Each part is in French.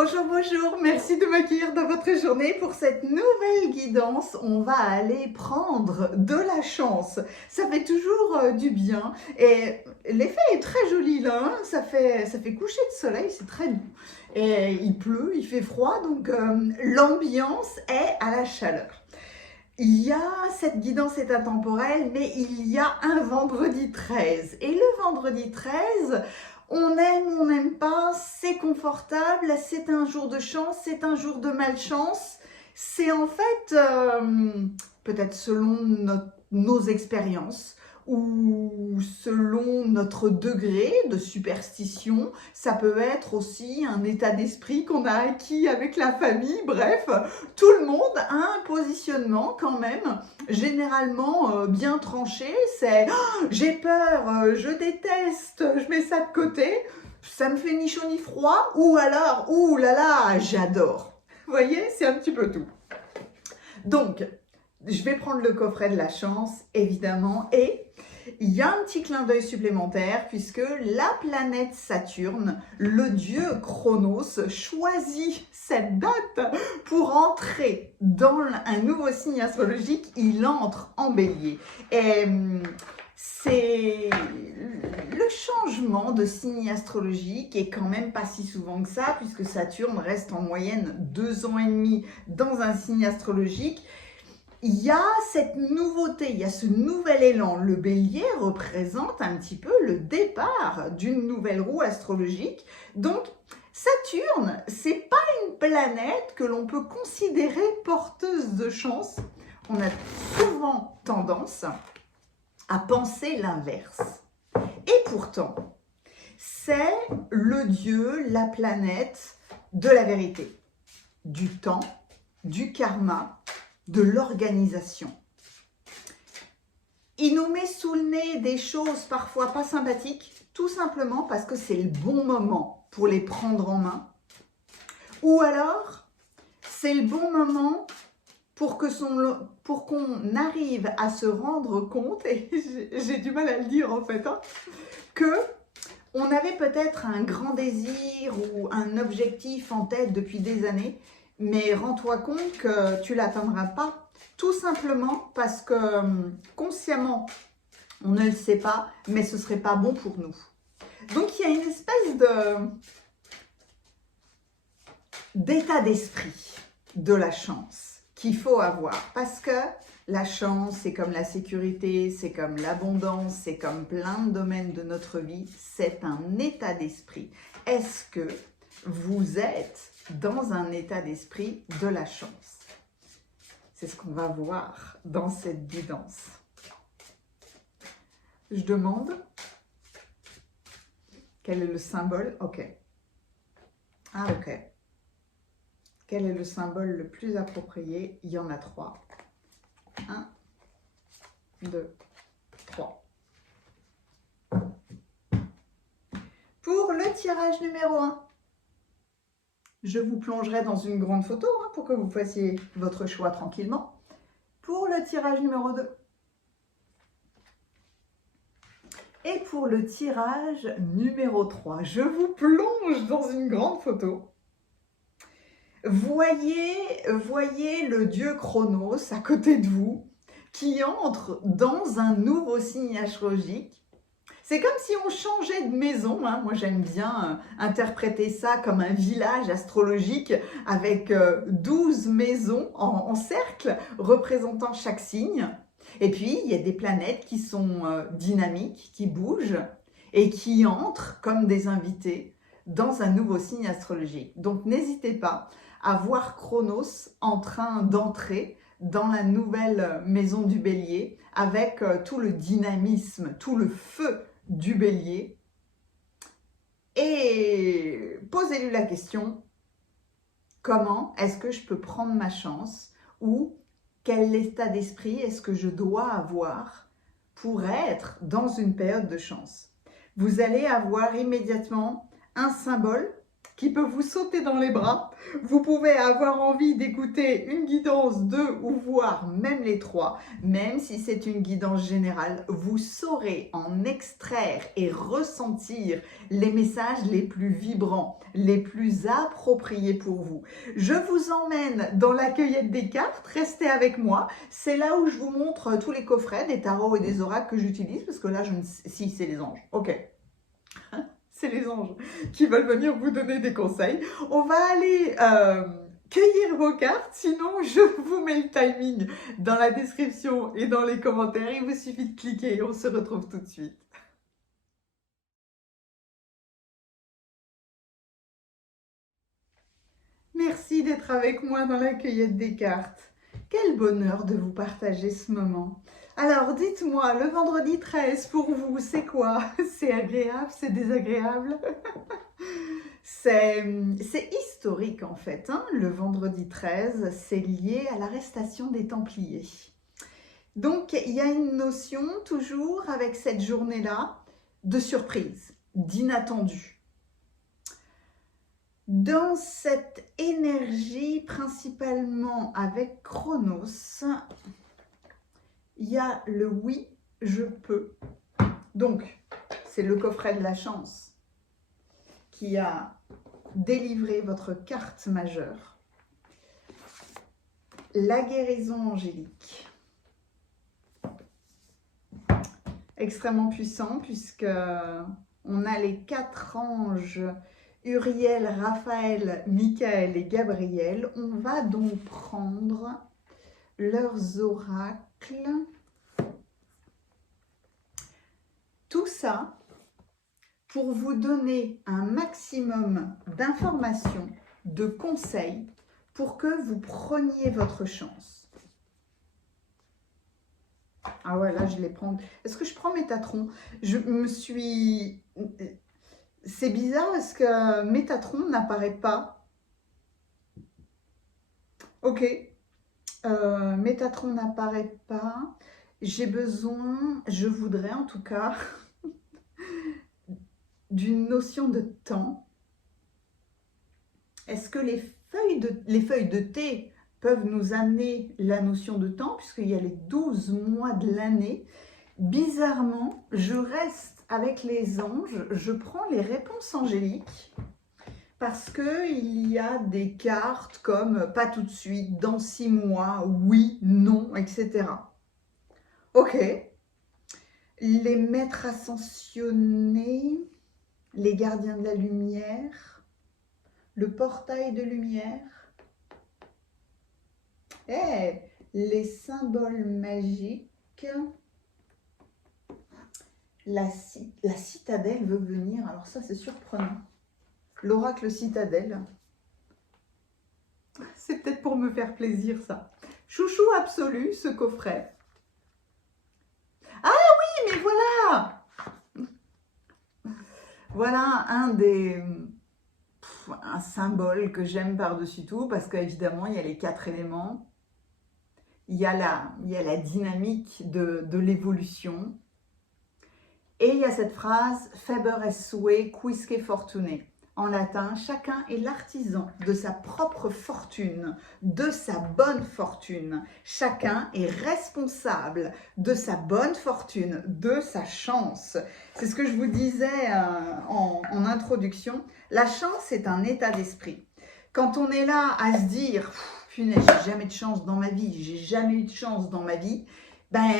Bonjour, bonjour, merci de m'accueillir dans votre journée pour cette nouvelle guidance. On va aller prendre de la chance. Ça fait toujours du bien et l'effet est très joli là, hein. Ça fait coucher de soleil, c'est très doux. Et il pleut, il fait froid, donc l'ambiance est à la chaleur. Cette guidance est intemporelle, mais il y a un vendredi 13. Et le vendredi 13, on n'aime pas, c'est confortable, c'est un jour de chance, c'est un jour de malchance. C'est en fait, peut-être selon nos expériences ou selon notre degré de superstition, ça peut être aussi un état d'esprit qu'on a acquis avec la famille. Bref, tout le monde a un positionnement quand même généralement bien tranché. C'est j'ai peur, je déteste, je mets ça de côté, ça me fait ni chaud ni froid, ou alors ouh là là, j'adore. Vous voyez, c'est un petit peu tout. Donc, je vais prendre le coffret de la chance, évidemment, et il y a un petit clin d'œil supplémentaire puisque la planète Saturne, le dieu Chronos, choisit cette date pour entrer dans un nouveau signe astrologique. Il entre en Bélier. Et c'est le changement de signe astrologique est quand même pas si souvent que ça, puisque Saturne reste en moyenne 2 ans et demi dans un signe astrologique. Il y a cette nouveauté, il y a ce nouvel élan. Le Bélier représente un petit peu le départ d'une nouvelle roue astrologique. Donc, Saturne, c'est pas une planète que l'on peut considérer porteuse de chance. On a souvent tendance à penser l'inverse. Et pourtant, c'est le dieu, la planète de la vérité, du temps, du karma, de l'organisation. Il nous met sous le nez des choses parfois pas sympathiques, tout simplement parce que c'est le bon moment pour les prendre en main. Ou alors, c'est le bon moment pour qu'on arrive à se rendre compte, et j'ai du mal à le dire en fait, que on avait peut-être un grand désir ou un objectif en tête depuis des années, mais rends-toi compte que tu ne l'atteindras pas, tout simplement parce que consciemment, on ne le sait pas, mais ce ne serait pas bon pour nous. Donc, il y a une espèce d'état d'esprit de la chance qu'il faut avoir, parce que la chance, c'est comme la sécurité, c'est comme l'abondance, c'est comme plein de domaines de notre vie, c'est un état d'esprit. Est-ce que vous êtes dans un état d'esprit de la chance? C'est ce qu'on va voir dans cette guidance. Je demande, quel est le symbole? Ok. Ah, ok. Quel est le symbole le plus approprié? Il y en a 3. 1, 2, 3. Pour le tirage numéro 1, je vous plongerai dans une grande photo pour que vous fassiez votre choix tranquillement. Pour le tirage numéro 2 et pour le tirage numéro 3, je vous plonge dans une grande photo. Voyez le dieu Chronos à côté de vous qui entre dans un nouveau signe astrologique. C'est comme si on changeait de maison. Moi, j'aime bien interpréter ça comme un village astrologique avec 12 maisons en cercle représentant chaque signe. Et puis, il y a des planètes qui sont dynamiques, qui bougent et qui entrent comme des invités dans un nouveau signe astrologique. Donc, n'hésitez pas à voir Chronos en train d'entrer dans la nouvelle maison du Bélier avec tout le dynamisme, tout le feu du Bélier. Et posez-lui la question, comment est-ce que je peux prendre ma chance? Ou quel état d'esprit est-ce que je dois avoir pour être dans une période de chance? Vous allez avoir immédiatement un symbole qui peut vous sauter dans les bras. Vous pouvez avoir envie d'écouter une guidance, deux ou voire même les trois. Même si c'est une guidance générale, vous saurez en extraire et ressentir les messages les plus vibrants, les plus appropriés pour vous. Je vous emmène dans la cueillette des cartes, restez avec moi. C'est là où je vous montre tous les coffrets, des tarots et des oracles que j'utilise, parce que là, je ne sais... Si, c'est les anges, ok. C'est les anges qui veulent venir vous donner des conseils. On va aller cueillir vos cartes, sinon je vous mets le timing dans la description et dans les commentaires. Il vous suffit de cliquer et on se retrouve tout de suite. Merci d'être avec moi dans la cueillette des cartes. Quel bonheur de vous partager ce moment. Alors, dites-moi, le vendredi 13, pour vous, c'est quoi? C'est agréable? C'est désagréable? C'est historique, en fait. Hein, le vendredi 13, c'est lié à l'arrestation des Templiers. Donc, il y a une notion, toujours, avec cette journée-là, de surprise, d'inattendu. Dans cette énergie, principalement avec Chronos, il y a le oui, je peux. Donc, c'est le coffret de la chance qui a délivré votre carte majeure. La guérison angélique. Extrêmement puissant puisque on a les 4 anges, Uriel, Raphaël, Michael et Gabriel. On va donc prendre leurs oracles. Tout ça pour vous donner un maximum d'informations, de conseils pour que vous preniez votre chance. Ah ouais, là je les prends. Est-ce que je prends Métatron? Je me suis... C'est bizarre parce que Métatron n'apparaît pas. Ok. Métatron n'apparaît pas. J'ai besoin, je voudrais en tout cas, d'une notion de temps. Est-ce que les feuilles de thé peuvent nous amener la notion de temps, puisqu'il y a les 12 mois de l'année? Bizarrement, je reste avec les anges, je prends les réponses angéliques, parce qu'il y a des cartes comme « pas tout de suite »,« dans 6 mois »,« oui »,« non », etc. Ok. Les maîtres ascensionnés, les gardiens de la lumière, le portail de lumière. Les symboles magiques. La citadelle veut venir. Alors ça, c'est surprenant. L'oracle citadelle. C'est peut-être pour me faire plaisir, ça. Chouchou absolu, ce coffret. Ah oui, mais voilà! Voilà un symbole que j'aime par-dessus tout, parce qu'évidemment, il y a les 4 éléments. Il y a la dynamique de l'évolution. Et il y a cette phrase « Faber est sue, quisque fortune ». En latin, chacun est l'artisan de sa propre fortune, de sa bonne fortune. Chacun est responsable de sa bonne fortune, de sa chance. C'est ce que je vous disais en introduction. La chance est un état d'esprit. Quand on est là à se dire « Punaise, j'ai jamais de chance dans ma vie, j'ai jamais eu de chance dans ma vie », ben,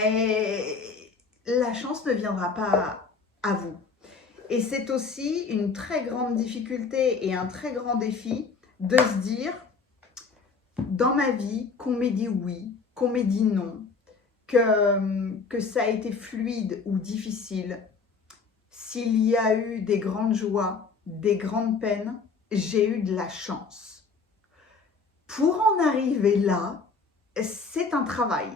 la chance ne viendra pas à vous. Et c'est aussi une très grande difficulté et un très grand défi de se dire, dans ma vie, qu'on m'ait dit oui, qu'on m'ait dit non, que ça a été fluide ou difficile. S'il y a eu des grandes joies, des grandes peines, j'ai eu de la chance. Pour en arriver là, c'est un travail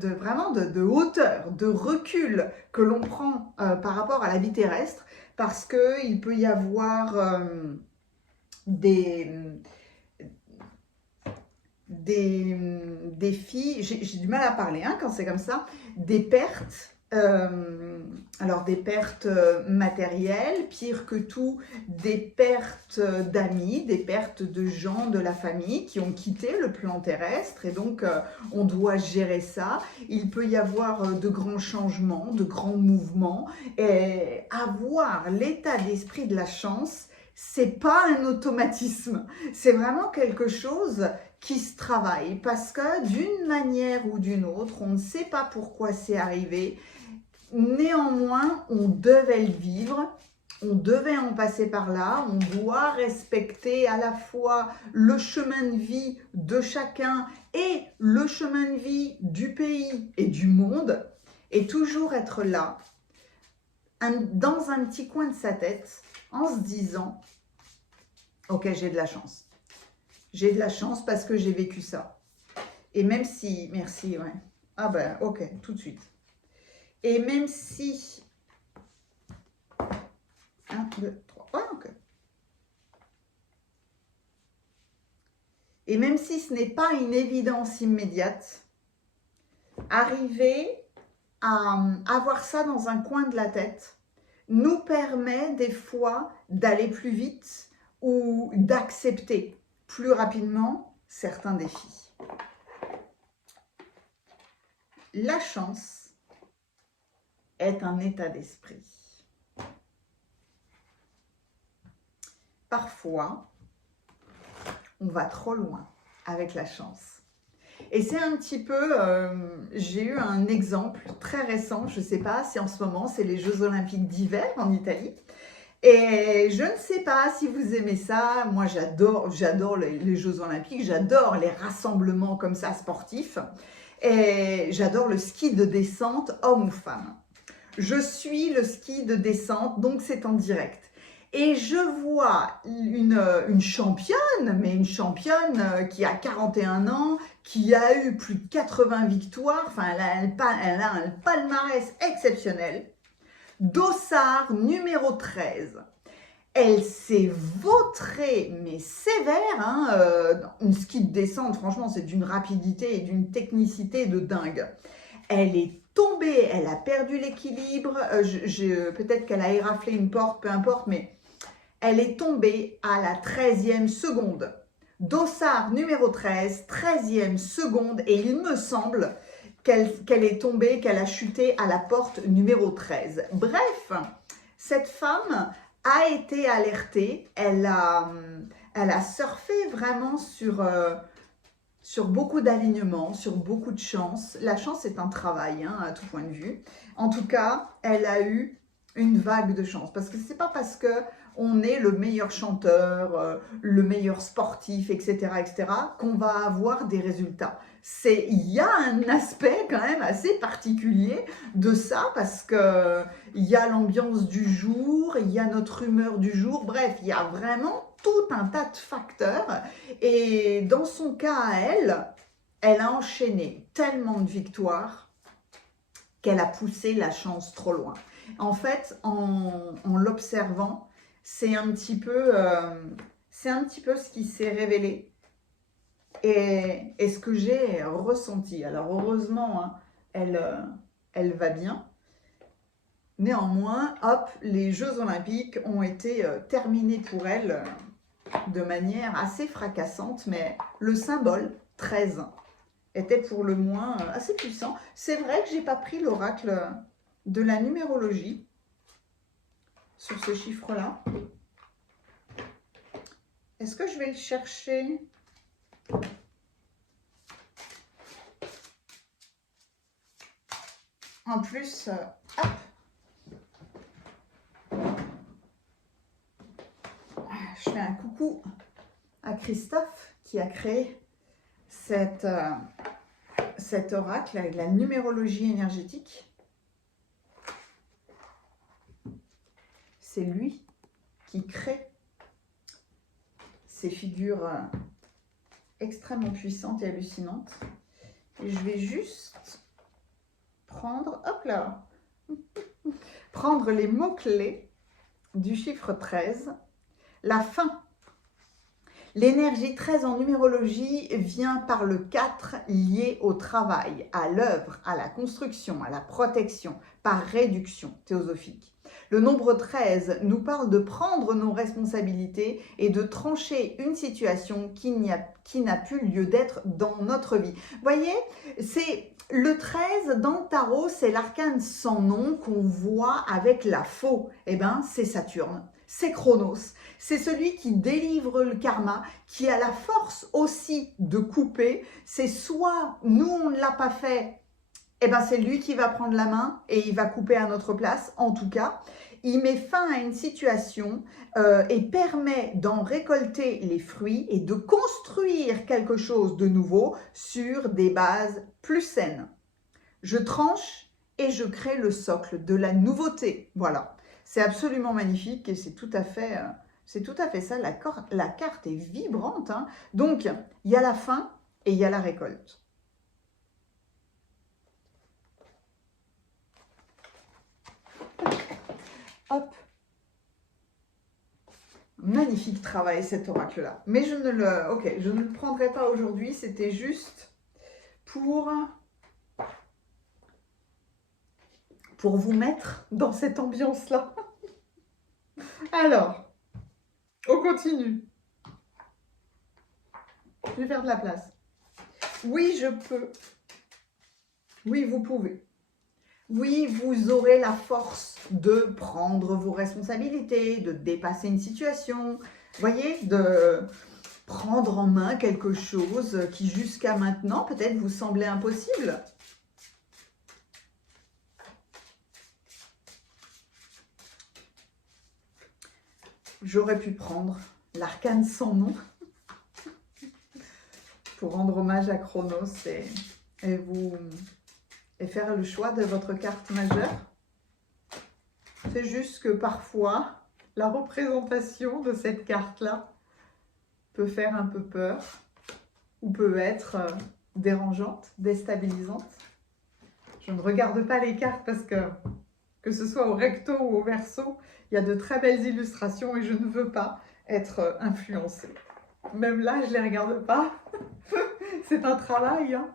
vraiment de hauteur, de recul que l'on prend par rapport à la vie terrestre, parce qu'il peut y avoir des défis, j'ai du mal à parler hein, quand c'est comme ça, des pertes Alors des pertes matérielles, pire que tout, des pertes d'amis, des pertes de gens de la famille qui ont quitté le plan terrestre et donc on doit gérer ça. Il peut y avoir de grands changements, de grands mouvements et avoir l'état d'esprit de la chance, c'est pas un automatisme, c'est vraiment quelque chose qui se travaille parce que d'une manière ou d'une autre, on ne sait pas pourquoi c'est arrivé. Néanmoins, on devait le vivre, on devait en passer par là, on doit respecter à la fois le chemin de vie de chacun et le chemin de vie du pays et du monde, et toujours être là, dans un petit coin de sa tête, en se disant « Ok, j'ai de la chance. J'ai de la chance parce que j'ai vécu ça. » Et même si... Merci, ouais. Ah ben, ok, tout de suite. Et même si... 1, 2, 3, ouais, ok. Et même si ce n'est pas une évidence immédiate, arriver à avoir ça dans un coin de la tête nous permet des fois d'aller plus vite ou d'accepter plus rapidement certains défis. La chance est un état d'esprit. Parfois, on va trop loin avec la chance. Et c'est un petit peu, j'ai eu un exemple très récent, je ne sais pas si en ce moment c'est les Jeux Olympiques d'hiver en Italie. Et je ne sais pas si vous aimez ça, moi j'adore les Jeux Olympiques, j'adore les rassemblements comme ça sportifs. Et j'adore le ski de descente homme ou femme. Je suis le ski de descente, donc c'est en direct. Et je vois une championne, mais une championne qui a 41 ans, qui a eu plus de 80 victoires, enfin elle a un palmarès exceptionnel. Dossard numéro 13. Elle s'est vautrée, mais sévère, hein, une ski de descente, franchement, c'est d'une rapidité et d'une technicité de dingue. Elle est tombée, elle a perdu l'équilibre, peut-être qu'elle a éraflé une porte, peu importe, mais elle est tombée à la 13e seconde. Dossard numéro 13, 13e seconde, et il me semble qu'elle est tombée, qu'elle a chuté à la porte numéro 13. Bref, cette femme a été alertée, elle a surfé vraiment sur beaucoup d'alignements, sur beaucoup de chance. La chance est un travail, hein, à tout point de vue. En tout cas, elle a eu une vague de chance. Parce que c'est pas parce que on est le meilleur chanteur, le meilleur sportif, etc., qu'on va avoir des résultats. Il y a un aspect quand même assez particulier de ça, parce que il y a l'ambiance du jour, il y a notre humeur du jour, bref, il y a vraiment tout un tas de facteurs. Et dans son cas à elle a enchaîné tellement de victoires qu'elle a poussé la chance trop loin. En fait, en l'observant, c'est un petit peu ce qui s'est révélé et ce que j'ai ressenti. Alors heureusement, hein, elle va bien. Néanmoins, hop, les Jeux Olympiques ont été terminés pour elle de manière assez fracassante, mais le symbole 13 était pour le moins assez puissant. C'est vrai que j'ai pas pris l'oracle de la numérologie sur ce chiffre-là. Est-ce que je vais le chercher? En plus, hop. Je fais un coucou à Christophe qui a créé cet oracle avec la numérologie énergétique. C'est lui qui crée ces figures extrêmement puissantes et hallucinantes. Et je vais juste prendre, hop là, prendre les mots-clés du chiffre 13, la fin. L'énergie 13 en numérologie vient par le 4 lié au travail, à l'œuvre, à la construction, à la protection, par réduction théosophique. Le nombre 13 nous parle de prendre nos responsabilités et de trancher une situation qui n'a plus lieu d'être dans notre vie. Voyez, c'est le 13 dans le tarot, c'est l'arcane sans nom qu'on voit avec la faux. Eh bien, c'est Saturne, c'est Chronos. C'est celui qui délivre le karma, qui a la force aussi de couper. C'est soit nous, on ne l'a pas fait, eh ben c'est lui qui va prendre la main et il va couper à notre place. En tout cas, il met fin à une situation et permet d'en récolter les fruits et de construire quelque chose de nouveau sur des bases plus saines. Je tranche et je crée le socle de la nouveauté. Voilà, c'est absolument magnifique et c'est tout à fait ça. La carte est vibrante, hein. Donc, il y a la fin et il y a la récolte. Hop. Magnifique travail cet oracle-là. Mais je ne le prendrai pas aujourd'hui. C'était juste pour vous mettre dans cette ambiance-là. Alors, on continue. Je vais faire de la place. Oui, je peux. Oui, vous pouvez. Oui, vous aurez la force de prendre vos responsabilités, de dépasser une situation, voyez, de prendre en main quelque chose qui jusqu'à maintenant peut-être vous semblait impossible. J'aurais pu prendre l'arcane sans nom pour rendre hommage à Chronos et faire le choix de votre carte majeure. C'est juste que parfois, la représentation de cette carte-là peut faire un peu peur ou peut être dérangeante, déstabilisante. Je ne regarde pas les cartes parce que ce soit au recto ou au verso, il y a de très belles illustrations et je ne veux pas être influencée. Même là, je ne les regarde pas. C'est un travail, hein.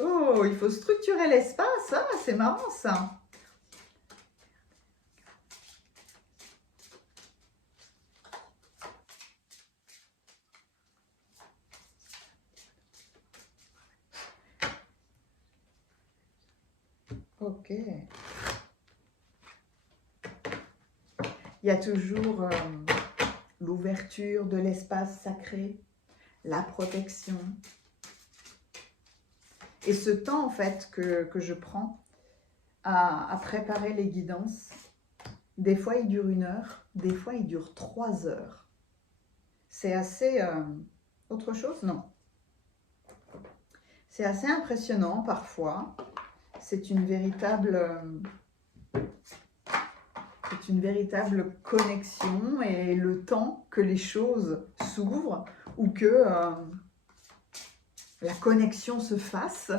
Oh, il faut structurer l'espace. Ah, c'est marrant ça. Ok. Il y a toujours l'ouverture de l'espace sacré, la protection. Et ce temps, en fait, que je prends à préparer les guidances, des fois, il dure 1 heure, des fois, il dure 3 heures. C'est assez... autre chose? Non. C'est assez impressionnant parfois. C'est une véritable connexion et le temps que les choses s'ouvrent ou que la connexion se fasse.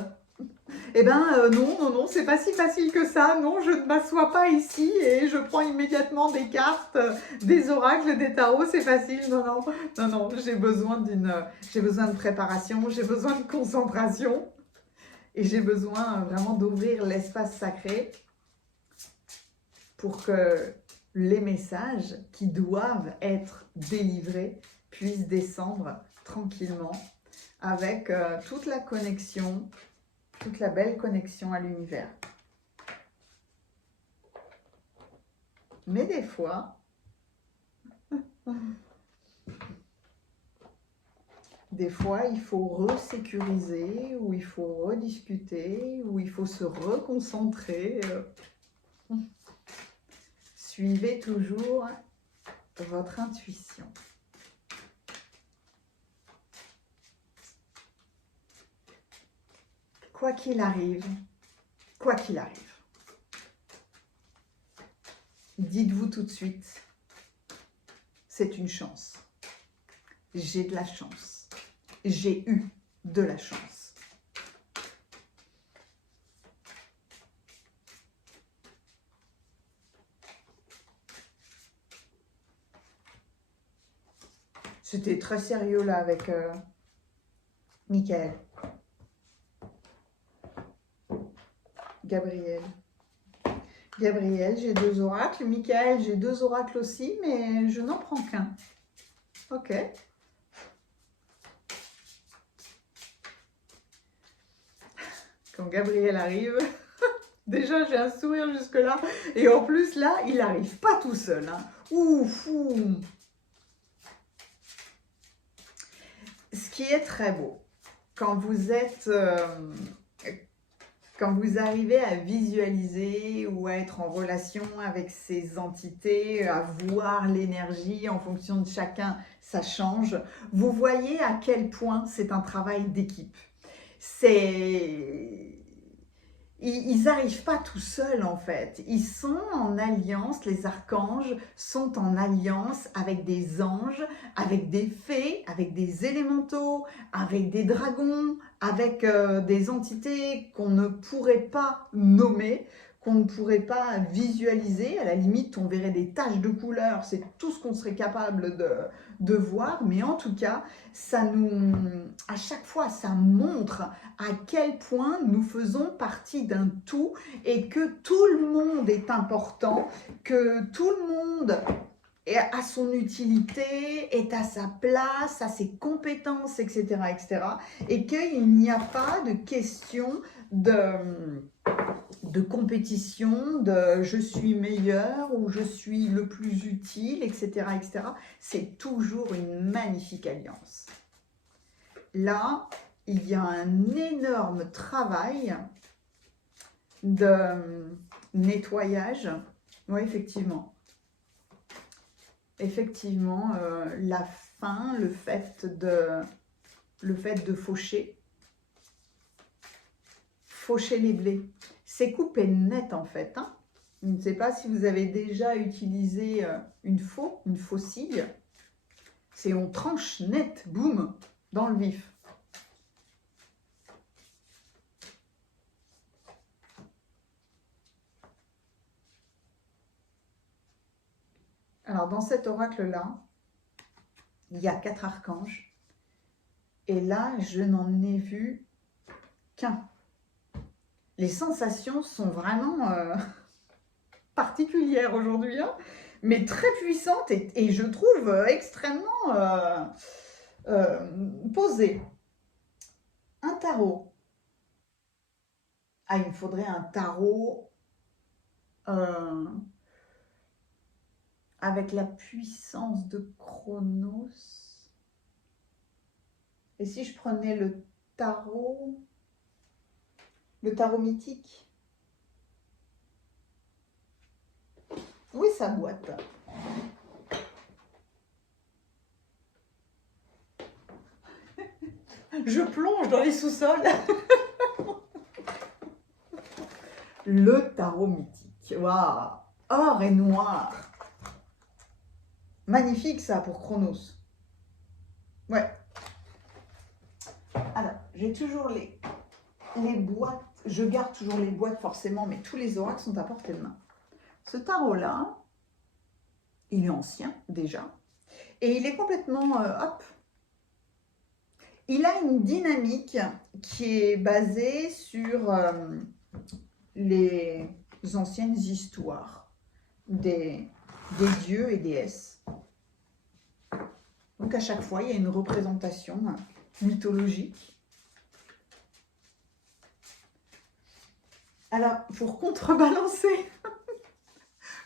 Eh bien, non, c'est pas si facile que ça. Non, je ne m'assois pas ici et je prends immédiatement des cartes, des oracles, des tarots, c'est facile. Non, j'ai besoin de préparation, j'ai besoin de concentration et j'ai besoin vraiment d'ouvrir l'espace sacré pour que les messages qui doivent être délivrés puissent descendre tranquillement avec toute la connexion, toute la belle connexion à l'univers. Mais des fois, il faut resécuriser, ou il faut rediscuter, ou il faut se reconcentrer. Suivez toujours votre intuition. Quoi qu'il arrive, dites-vous tout de suite, c'est une chance. J'ai de la chance. J'ai eu de la chance. C'était très sérieux là avec Michael. Gabriel. Gabriel, j'ai 2 oracles. Michael, j'ai 2 oracles aussi, mais je n'en prends qu'un. Ok. Quand Gabriel arrive, déjà j'ai un sourire jusque-là. Et en plus, là, il n'arrive pas tout seul. Hein. Ouf, ouf. Ce qui est très beau, quand vous êtes... quand vous arrivez à visualiser ou à être en relation avec ces entités, à voir l'énergie en fonction de chacun, ça change. Vous voyez à quel point c'est un travail d'équipe. Ils n'arrivent pas tout seuls en fait. Ils sont en alliance, les archanges sont en alliance avec des anges, avec des fées, avec des élémentaux, avec des dragons, avec des entités qu'on ne pourrait pas nommer, qu'on ne pourrait pas visualiser. À la limite, on verrait des taches de couleur, c'est tout ce qu'on serait capable de voir. Mais en tout cas, à chaque fois, ça montre à quel point nous faisons partie d'un tout et que tout le monde est important, que tout le monde a son utilité, est à sa place, a ses compétences, etc. etc. et qu'il n'y a pas de question de compétition, de je suis meilleur ou je suis le plus utile, etc. etc. C'est toujours une magnifique alliance. Là, il y a un énorme travail de nettoyage. Oui, effectivement. Effectivement, la fin, le fait de faucher les blés. C'est coupé net en fait. Hein. Je ne sais pas si vous avez déjà utilisé une faucille. C'est on tranche net, boum, dans le vif. Alors, dans cet oracle-là, il y a 4 archanges. Et là, je n'en ai vu qu'un. Les sensations sont vraiment particulières aujourd'hui, hein, mais très puissantes et je trouve extrêmement posées. Un tarot. Ah, il me faudrait un tarot avec la puissance de Chronos. Et si je prenais le tarot mythique? Où est sa boîte? Je plonge dans les sous-sols. Le tarot mythique. Waouh! Or et noir. Magnifique ça pour Chronos. Ouais. Alors, j'ai toujours les boîtes. Je garde toujours les boîtes forcément, mais tous les oracles sont à portée de main. Ce tarot-là, il est ancien déjà. Et il est complètement, hop, il a une dynamique qui est basée sur les anciennes histoires des dieux et déesses. Donc à chaque fois, il y a une représentation mythologique. Alors, pour contrebalancer,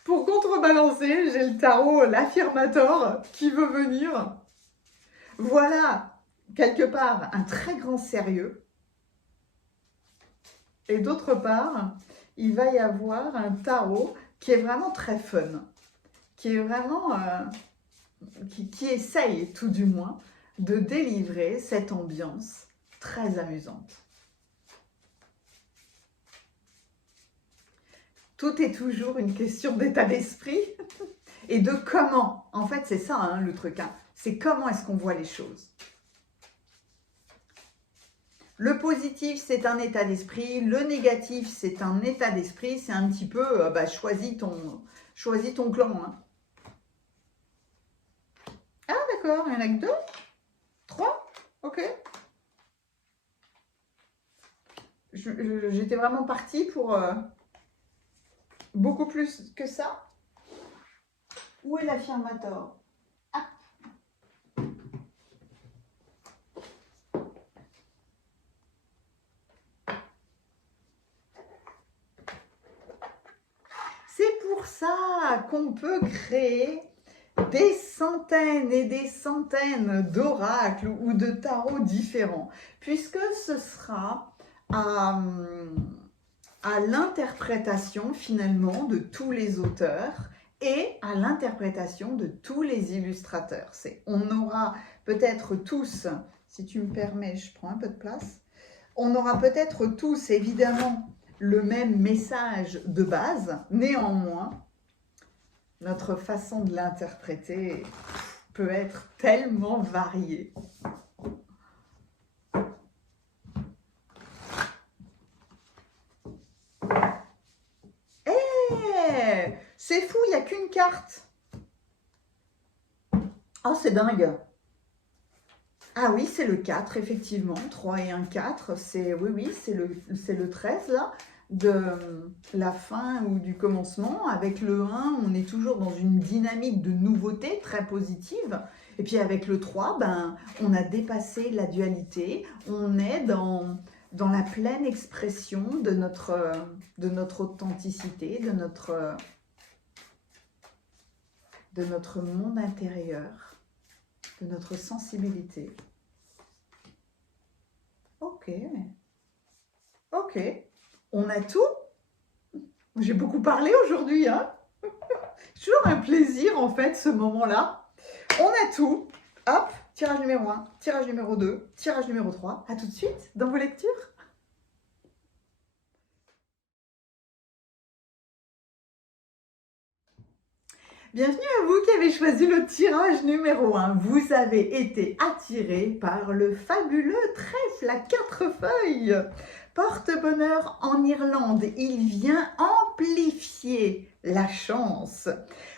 j'ai le tarot, l'affirmator, qui veut venir. Voilà, quelque part, un très grand sérieux. Et d'autre part, il va y avoir un tarot qui est vraiment très fun, qui est vraiment, qui essaye tout du moins de délivrer cette ambiance très amusante. Tout est toujours une question d'état d'esprit et de comment. En fait, c'est ça hein, le truc. Hein. C'est comment est-ce qu'on voit les choses. Le positif, c'est un état d'esprit. Le négatif, c'est un état d'esprit. C'est un petit peu, choisis ton clan. Hein. Ah, bah d'accord, il y en a que 2, 3, ok. J'étais vraiment partie pour beaucoup plus que ça. Où est l'affirmateur? Ah. C'est pour ça qu'on peut créer des centaines et des centaines d'oracles ou de tarots différents, puisque ce sera à l'interprétation finalement de tous les auteurs et à l'interprétation de tous les illustrateurs. On aura peut-être tous, si tu me permets, je prends un peu de place, on aura peut-être tous évidemment le même message de base, néanmoins, notre façon de l'interpréter peut être tellement variée. C'est fou, il n'y a qu'une carte. Oh, c'est dingue. Ah oui, c'est le 4, effectivement. 3 et 1, 4. Oui, c'est le 13, là, de la fin ou du commencement. Avec le 1, on est toujours dans une dynamique de nouveauté très positive. Et puis avec le 3, ben, on a dépassé la dualité. On est dans la pleine expression de notre authenticité, de notre monde intérieur, de notre sensibilité. Ok. Ok. On a tout. J'ai beaucoup parlé aujourd'hui, hein. Toujours un plaisir, en fait, ce moment-là. On a tout. Hop, tirage numéro 1, tirage numéro 2, tirage numéro 3. À tout de suite dans vos lectures. Bienvenue à vous qui avez choisi le tirage numéro 1. Vous avez été attiré par le fabuleux trèfle à 4 feuilles. Porte-bonheur en Irlande, il vient amplifier la chance.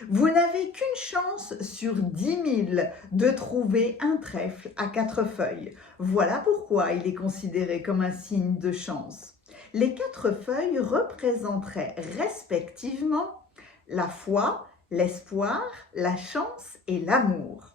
Vous n'avez qu'une chance sur 10 000 de trouver un trèfle à 4 feuilles. Voilà pourquoi il est considéré comme un signe de chance. Les 4 feuilles représenteraient respectivement la foi, l'espoir, la chance et l'amour.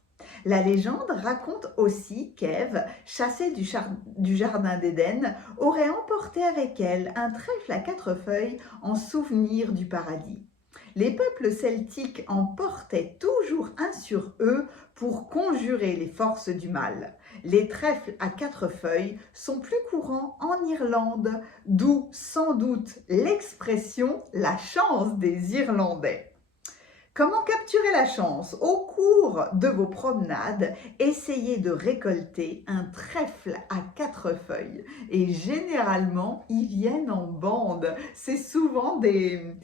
La légende raconte aussi qu'Ève, chassée du jardin d'Éden, aurait emporté avec elle un trèfle à 4 feuilles en souvenir du paradis. Les peuples celtiques en portaient toujours un sur eux pour conjurer les forces du mal. Les trèfles à 4 feuilles sont plus courants en Irlande, d'où sans doute l'expression « la chance des Irlandais ». Comment capturer la chance? Au cours de vos promenades, essayez de récolter un trèfle à 4 feuilles. Et généralement, ils viennent en bande. C'est souvent des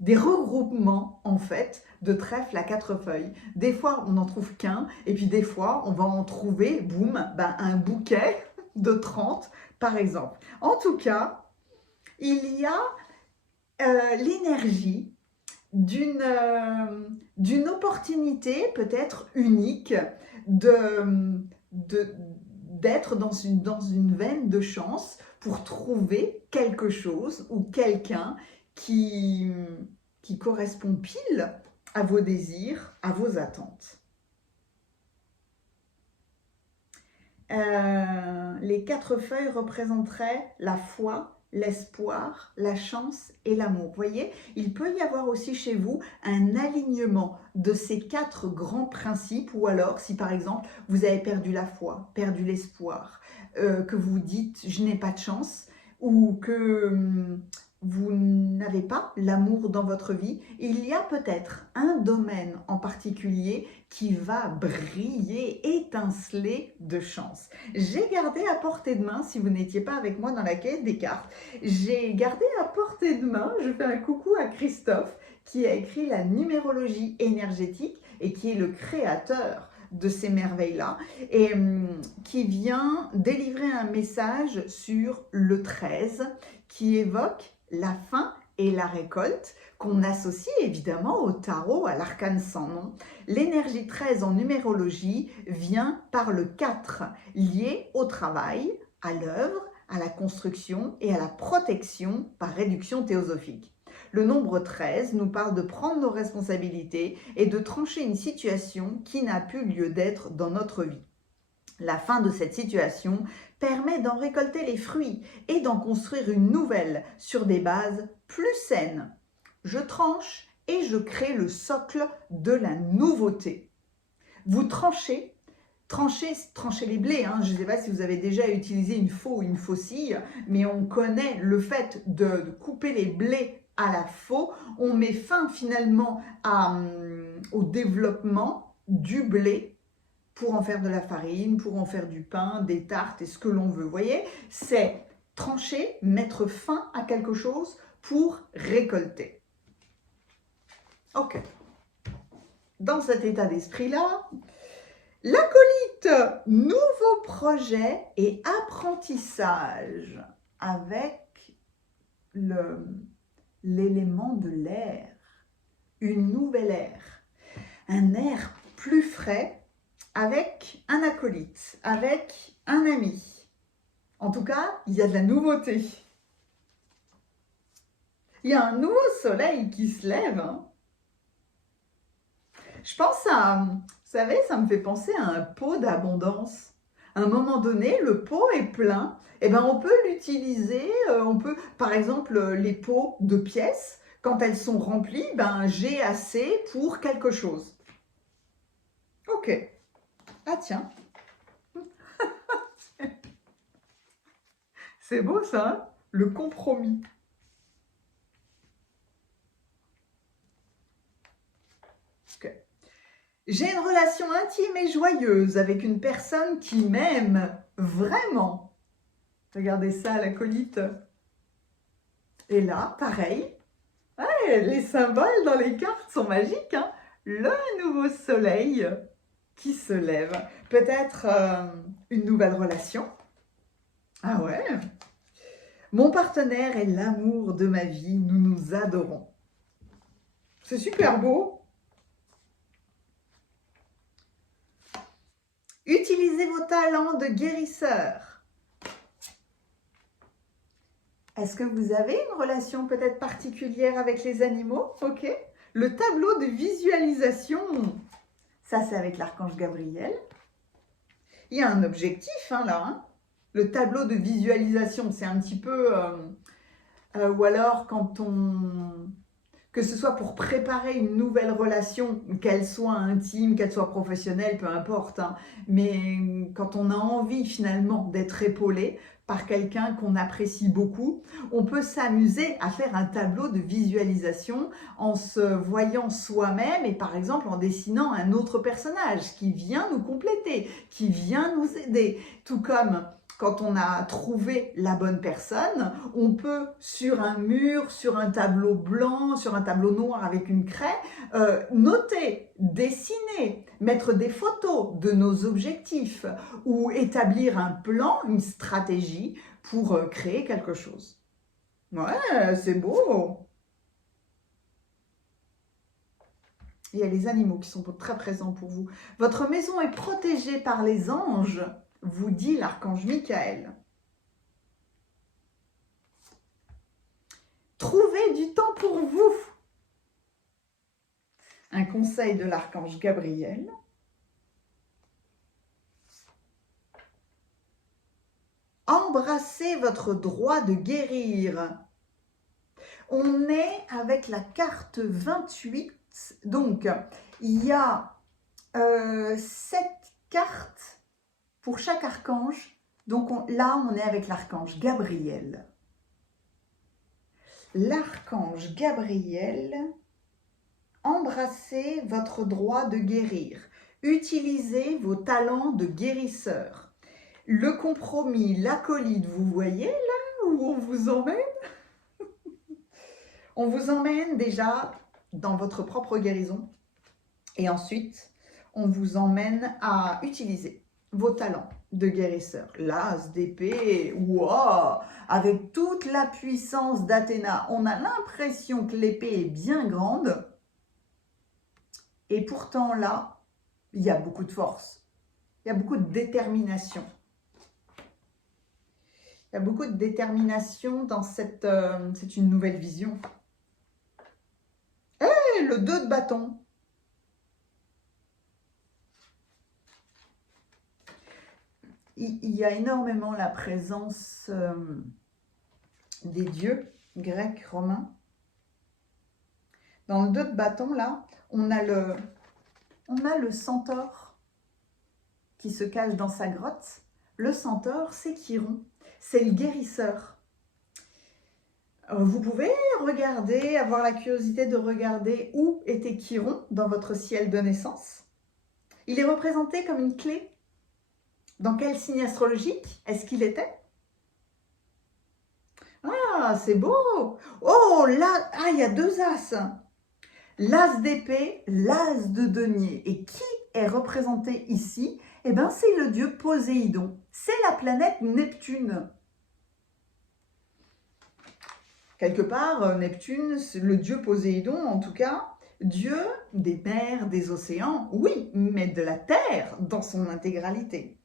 regroupements, en fait, de trèfles à 4 feuilles. Des fois, on n'en trouve qu'un. Et puis des fois, on va en trouver, boum, un bouquet de 30, par exemple. En tout cas, il y a l'énergie d'une opportunité peut-être unique d'être dans une veine de chance pour trouver quelque chose ou quelqu'un qui correspond pile à vos désirs, à vos attentes. Les 4 feuilles représenteraient la foi, l'espoir, la chance et l'amour. Vous voyez, il peut y avoir aussi chez vous un alignement de ces 4 grands principes, ou alors si par exemple vous avez perdu la foi, perdu l'espoir, que vous dites je n'ai pas de chance, ou que vous n'avez pas l'amour dans votre vie, il y a peut-être un domaine en particulier qui va briller, étinceler de chance. J'ai gardé à portée de main, si vous n'étiez pas avec moi dans la quête des cartes, j'ai gardé à portée de main, je fais un coucou à Christophe qui a écrit la numérologie énergétique et qui est le créateur de ces merveilles-là et qui vient délivrer un message sur le 13 qui évoque la fin et la récolte, qu'on associe évidemment au tarot, à l'arcane sans nom. L'énergie 13 en numérologie vient par le 4, lié au travail, à l'œuvre, à la construction et à la protection par réduction théosophique. Le nombre 13 nous parle de prendre nos responsabilités et de trancher une situation qui n'a plus lieu d'être dans notre vie. La fin de cette situation permet d'en récolter les fruits et d'en construire une nouvelle sur des bases plus saines. Je tranche et je crée le socle de la nouveauté. Vous tranchez les blés. Je ne sais pas si vous avez déjà utilisé une faux ou une faucille, mais on connaît le fait de couper les blés à la faux. On met fin finalement au développement du blé pour en faire de la farine, pour en faire du pain, des tartes et ce que l'on veut. Vous voyez, c'est trancher, mettre fin à quelque chose pour récolter. Ok. Dans cet état d'esprit-là, l'acolyte, nouveau projet et apprentissage avec l'élément de l'air, une nouvelle ère, un air plus frais avec un acolyte, avec un ami. En tout cas, il y a de la nouveauté. Il y a un nouveau soleil qui se lève. Je pense vous savez, ça me fait penser à un pot d'abondance. À un moment donné, le pot est plein, et ben on peut l'utiliser, par exemple, les pots de pièces, quand elles sont remplies, ben j'ai assez pour quelque chose. Ok. Ah tiens. C'est beau ça, hein, le compromis. Okay. J'ai une relation intime et joyeuse avec une personne qui m'aime vraiment. Regardez ça, l'acolyte. Et là, pareil. Ouais, les symboles dans les cartes sont magiques. Hein. Le nouveau soleil qui se lève. Peut-être une nouvelle relation. Ah ouais. Mon partenaire est l'amour de ma vie. Nous nous adorons. C'est super beau. Utilisez vos talents de guérisseur. Est-ce que vous avez une relation peut-être particulière avec les animaux? Ok. Le tableau de visualisation, ça c'est avec l'archange Gabriel. Il y a un objectif là. Hein. Le tableau de visualisation, c'est un petit peu... ou alors que ce soit pour préparer une nouvelle relation, qu'elle soit intime, qu'elle soit professionnelle, peu importe. Hein. Mais quand on a envie finalement d'être épaulé par quelqu'un qu'on apprécie beaucoup, on peut s'amuser à faire un tableau de visualisation en se voyant soi-même et par exemple en dessinant un autre personnage qui vient nous compléter, qui vient nous aider. Tout comme quand on a trouvé la bonne personne, on peut sur un mur, sur un tableau blanc, sur un tableau noir avec une craie, noter, dessiner, mettre des photos de nos objectifs ou établir un plan, une stratégie pour créer quelque chose. Ouais, c'est beau. Il y a les animaux qui sont très présents pour vous. Votre maison est protégée par les anges, vous dit l'archange Michael. Trouvez du temps pour vous. Un conseil de l'archange Gabriel. Embrassez votre droit de guérir. On est avec la carte 28. Donc, il y a 7 cartes pour chaque archange. Donc là, on est avec l'archange Gabriel. L'archange Gabriel, embrassez votre droit de guérir. Utilisez vos talents de guérisseur. Le compromis, l'acolyte, vous voyez là où on vous emmène? On vous emmène déjà dans votre propre guérison. Et ensuite, on vous emmène à utiliser vos talents de guérisseur. L'as d'épée, wow, avec toute la puissance d'Athéna, on a l'impression que l'épée est bien grande. Et pourtant là, il y a beaucoup de force. Il y a beaucoup de détermination. Il y a beaucoup de détermination dans cette... c'est une nouvelle vision. Et le 2 de bâton. Il y a énormément la présence des dieux grecs, romains. Dans le 2 de bâton, là, on a le centaure qui se cache dans sa grotte. Le centaure, c'est Chiron, c'est le guérisseur. Vous pouvez regarder, avoir la curiosité de regarder où était Chiron dans votre ciel de naissance. Il est représenté comme une clé. Dans quel signe astrologique est-ce qu'il était? Ah, c'est beau! Oh, là, il y a 2 as. L'as d'épée, l'as de denier. Et qui est représenté ici? Eh bien, c'est le dieu Poséidon. C'est la planète Neptune. Quelque part, Neptune, le dieu Poséidon, en tout cas, dieu des mers, des océans, oui, mais de la terre dans son intégralité.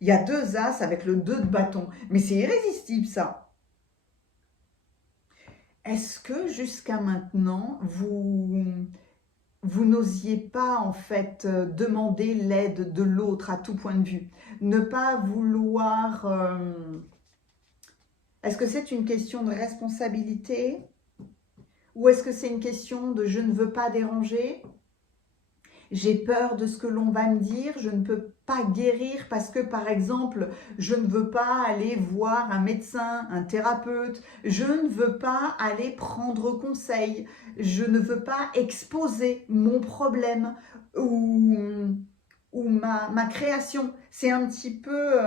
Il y a 2 as avec le 2 de bâton, mais c'est irrésistible ça. Est-ce que jusqu'à maintenant, vous n'osiez pas en fait demander l'aide de l'autre à tout point de vue? Ne pas vouloir... Est-ce que c'est une question de responsabilité? Ou est-ce que c'est une question de je ne veux pas déranger? J'ai peur de ce que l'on va me dire, je ne peux pas guérir parce que, par exemple, je ne veux pas aller voir un médecin, un thérapeute, je ne veux pas aller prendre conseil, je ne veux pas exposer mon problème ou ma création. C'est un petit peu...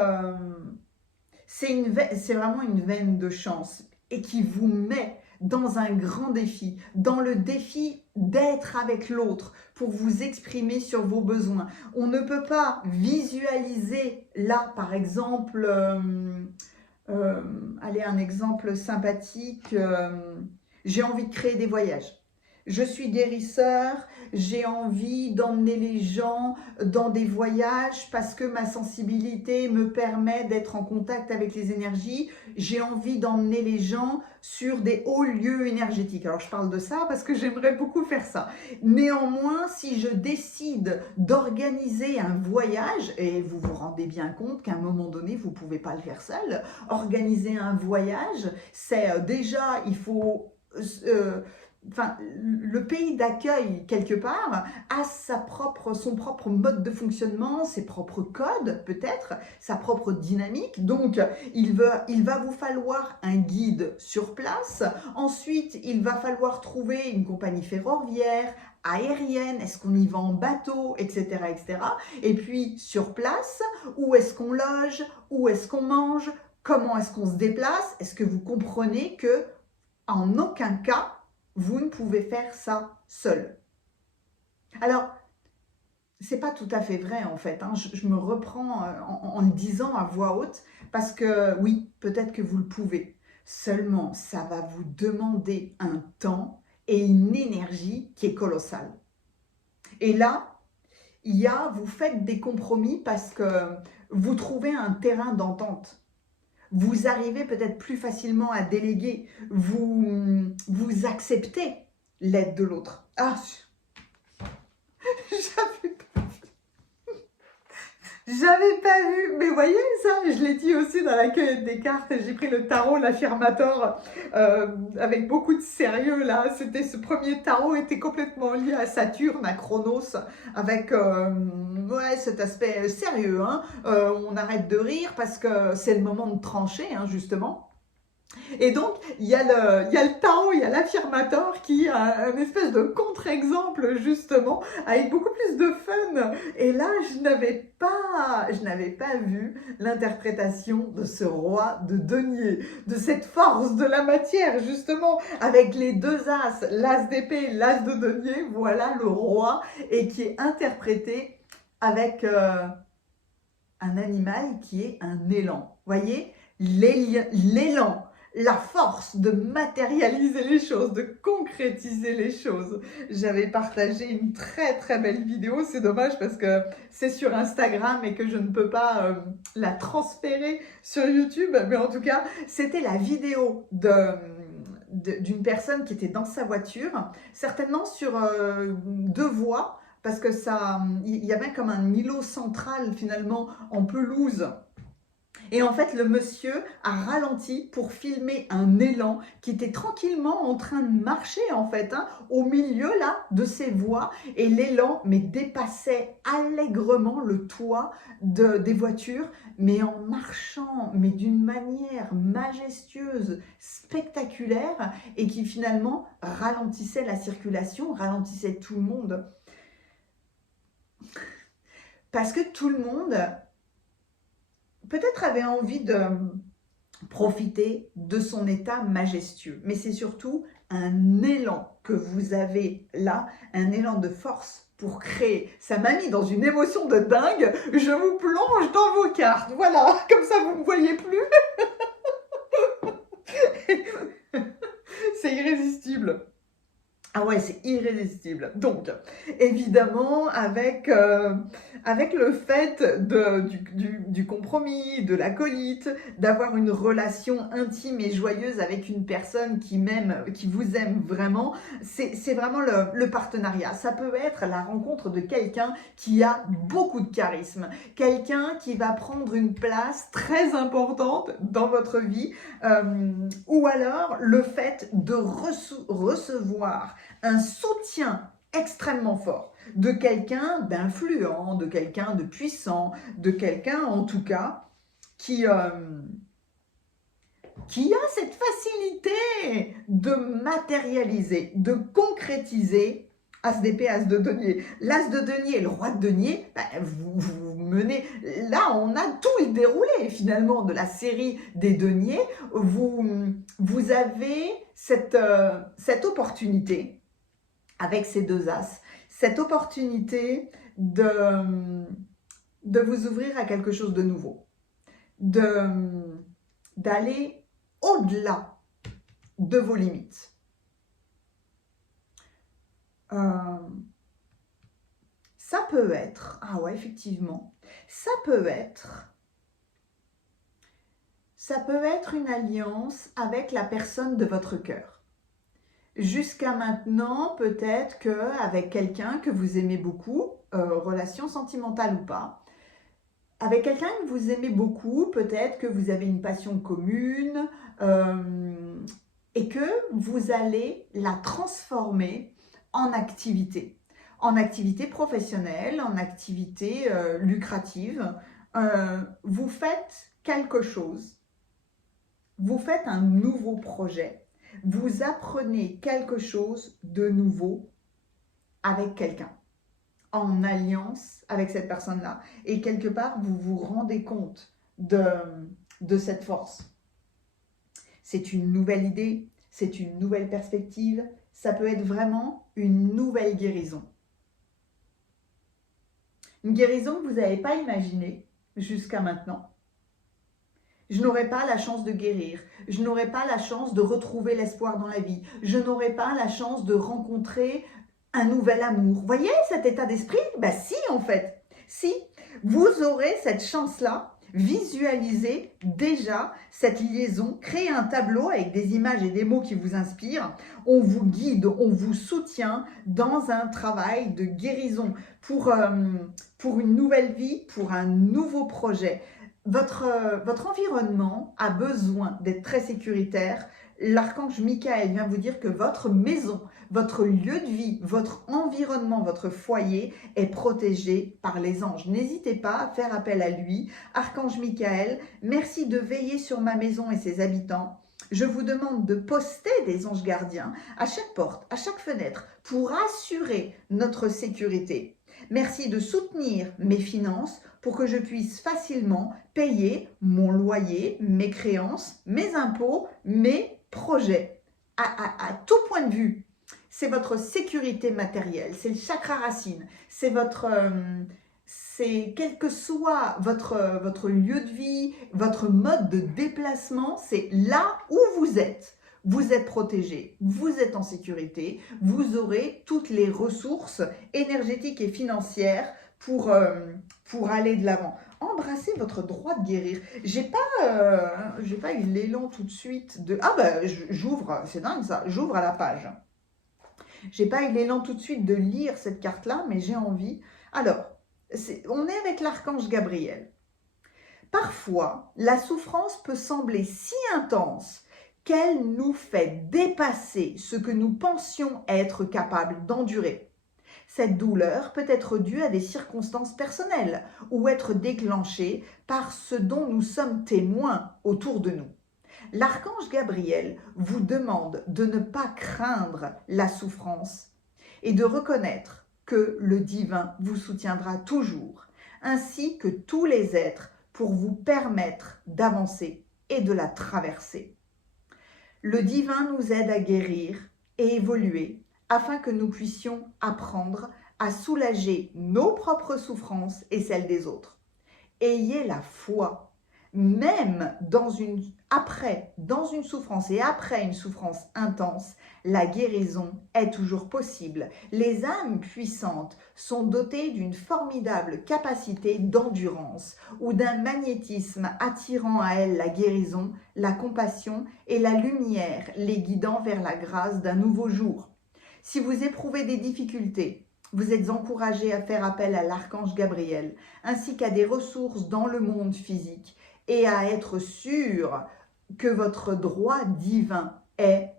c'est vraiment une veine de chance et qui vous met dans un grand défi, dans le défi d'être avec l'autre pour vous exprimer sur vos besoins. On ne peut pas visualiser là, par exemple, allez, un exemple sympathique, j'ai envie de créer des voyages. Je suis guérisseur, j'ai envie d'emmener les gens dans des voyages parce que ma sensibilité me permet d'être en contact avec les énergies. J'ai envie d'emmener les gens sur des hauts lieux énergétiques. Alors, je parle de ça parce que j'aimerais beaucoup faire ça. Néanmoins, si je décide d'organiser un voyage, et vous vous rendez bien compte qu'à un moment donné, vous ne pouvez pas le faire seul, organiser un voyage, c'est déjà, il faut... le pays d'accueil, quelque part, a son propre mode de fonctionnement, ses propres codes, peut-être, sa propre dynamique. Donc, il va vous falloir un guide sur place. Ensuite, il va falloir trouver une compagnie ferroviaire, aérienne, est-ce qu'on y va en bateau, etc., etc. Et puis, sur place, où est-ce qu'on loge, où est-ce qu'on mange, comment est-ce qu'on se déplace? Est-ce que vous comprenez que, en aucun cas, vous ne pouvez faire ça seul? Alors, c'est pas tout à fait vrai en fait, hein. Je me reprends en le disant à voix haute parce que oui, peut-être que vous le pouvez. Seulement, ça va vous demander un temps et une énergie qui est colossale. Et là, vous faites des compromis parce que vous trouvez un terrain d'entente. Vous arrivez peut-être plus facilement à déléguer, vous acceptez l'aide de l'autre. Ah, j'avais pas vu, mais voyez ça, je l'ai dit aussi dans la cueillette des cartes, j'ai pris le tarot, l'affirmateur, avec beaucoup de sérieux là, ce premier tarot était complètement lié à Saturne, à Chronos, avec ouais, cet aspect sérieux, hein. On arrête de rire parce que c'est le moment de trancher, hein, justement. Et donc, il y a le tarot, il y a l'affirmateur qui a un espèce de contre-exemple, justement, avec beaucoup plus de fun. Et là, je n'avais pas vu l'interprétation de ce roi de denier, de cette force de la matière, justement, avec les 2 as, l'as d'épée, l'as de denier, voilà le roi, et qui est interprété avec un animal qui est un élan. Voyez, l'élan, la force de matérialiser les choses, de concrétiser les choses. J'avais partagé une très très belle vidéo, c'est dommage parce que c'est sur Instagram et que je ne peux pas la transférer sur YouTube, mais en tout cas, c'était la vidéo d'une personne qui était dans sa voiture, certainement sur 2 voies, parce que il y avait comme un îlot central finalement en pelouse. Et en fait, le monsieur a ralenti pour filmer un élan qui était tranquillement en train de marcher en fait, hein, au milieu là de ces voies. Et l'élan mais dépassait allègrement le toit des voitures, mais en marchant, mais d'une manière majestueuse, spectaculaire, et qui finalement ralentissait la circulation, ralentissait tout le monde. Parce que tout le monde peut-être avait envie de profiter de son état majestueux. Mais c'est surtout un élan que vous avez là, un élan de force pour créer. Ça m'a mis dans une émotion de dingue. Je vous plonge dans vos cartes. Voilà, comme ça vous ne me voyez plus. C'est irrésistible. Ah ouais, c'est irrésistible. Donc, évidemment, avec le fait du compromis, de l'acolyte, d'avoir une relation intime et joyeuse avec une personne qui vous aime vraiment, c'est vraiment le partenariat. Ça peut être la rencontre de quelqu'un qui a beaucoup de charisme, quelqu'un qui va prendre une place très importante dans votre vie, ou alors le fait de recevoir un soutien extrêmement fort de quelqu'un d'influent, de quelqu'un de puissant, de quelqu'un en tout cas qui a cette facilité de matérialiser, de concrétiser. As d'épée, as de denier. L'as de denier et le roi de denier, vous menez... Là, on a tout déroulé finalement de la série des deniers. Vous avez cette opportunité avec ces 2 as, cette opportunité de vous ouvrir à quelque chose de nouveau, d'aller au-delà de vos limites. Ça peut être, ah ouais, effectivement, ça peut être une alliance avec la personne de votre cœur. Jusqu'à maintenant, peut-être qu'avec quelqu'un que vous aimez beaucoup, relation sentimentale ou pas, avec quelqu'un que vous aimez beaucoup, peut-être que vous avez une passion commune et que vous allez la transformer en activité professionnelle, en activité lucrative. Vous faites quelque chose, vous faites un nouveau projet. Vous apprenez quelque chose de nouveau avec quelqu'un, en alliance avec cette personne-là. Et quelque part, vous vous rendez compte de cette force. C'est une nouvelle idée, c'est une nouvelle perspective, ça peut être vraiment une nouvelle guérison. Une guérison que vous n'avez pas imaginée jusqu'à maintenant. Je n'aurai pas la chance de guérir, je n'aurai pas la chance de retrouver l'espoir dans la vie, je n'aurai pas la chance de rencontrer un nouvel amour. Voyez cet état d'esprit? Ben si en fait, si, vous aurez cette chance-là, visualisez déjà cette liaison, créez un tableau avec des images et des mots qui vous inspirent, on vous guide, on vous soutient dans un travail de guérison pour une nouvelle vie, pour un nouveau projet. Votre environnement a besoin d'être très sécuritaire. L'archange Michael vient vous dire que votre maison, votre lieu de vie, votre environnement, votre foyer est protégé par les anges. N'hésitez pas à faire appel à lui. Archange Michael, merci de veiller sur ma maison et ses habitants. Je vous demande de poster des anges gardiens à chaque porte, à chaque fenêtre pour assurer notre sécurité. Merci de soutenir mes finances pour que je puisse facilement payer mon loyer, mes créances, mes impôts, mes projets. À tout point de vue, c'est votre sécurité matérielle, c'est le chakra racine, c'est votre c'est quel que soit votre lieu de vie, votre mode de déplacement, c'est là où vous êtes. Vous êtes protégé, vous êtes en sécurité, vous aurez toutes les ressources énergétiques et financières pour aller de l'avant. Embrassez votre droit de guérir. J'ai pas eu l'élan tout de suite de... Ah ben, j'ouvre, c'est dingue ça, j'ouvre à la page. J'ai pas eu l'élan tout de suite de lire cette carte-là, mais j'ai envie. Alors, on est avec l'archange Gabriel. Parfois, la souffrance peut sembler si intense qu'elle nous fait dépasser ce que nous pensions être capables d'endurer. Cette douleur peut être due à des circonstances personnelles ou être déclenchée par ce dont nous sommes témoins autour de nous. L'archange Gabriel vous demande de ne pas craindre la souffrance et de reconnaître que le divin vous soutiendra toujours, ainsi que tous les êtres pour vous permettre d'avancer et de la traverser. Le divin nous aide à guérir et évoluer afin que nous puissions apprendre à soulager nos propres souffrances et celles des autres. Ayez la foi. Même dans une souffrance et après une souffrance intense, la guérison est toujours possible. Les âmes puissantes sont dotées d'une formidable capacité d'endurance ou d'un magnétisme attirant à elles la guérison, la compassion et la lumière, les guidant vers la grâce d'un nouveau jour. Si vous éprouvez des difficultés, vous êtes encouragé à faire appel à l'archange Gabriel, ainsi qu'à des ressources dans le monde physique, et à être sûr que votre droit divin est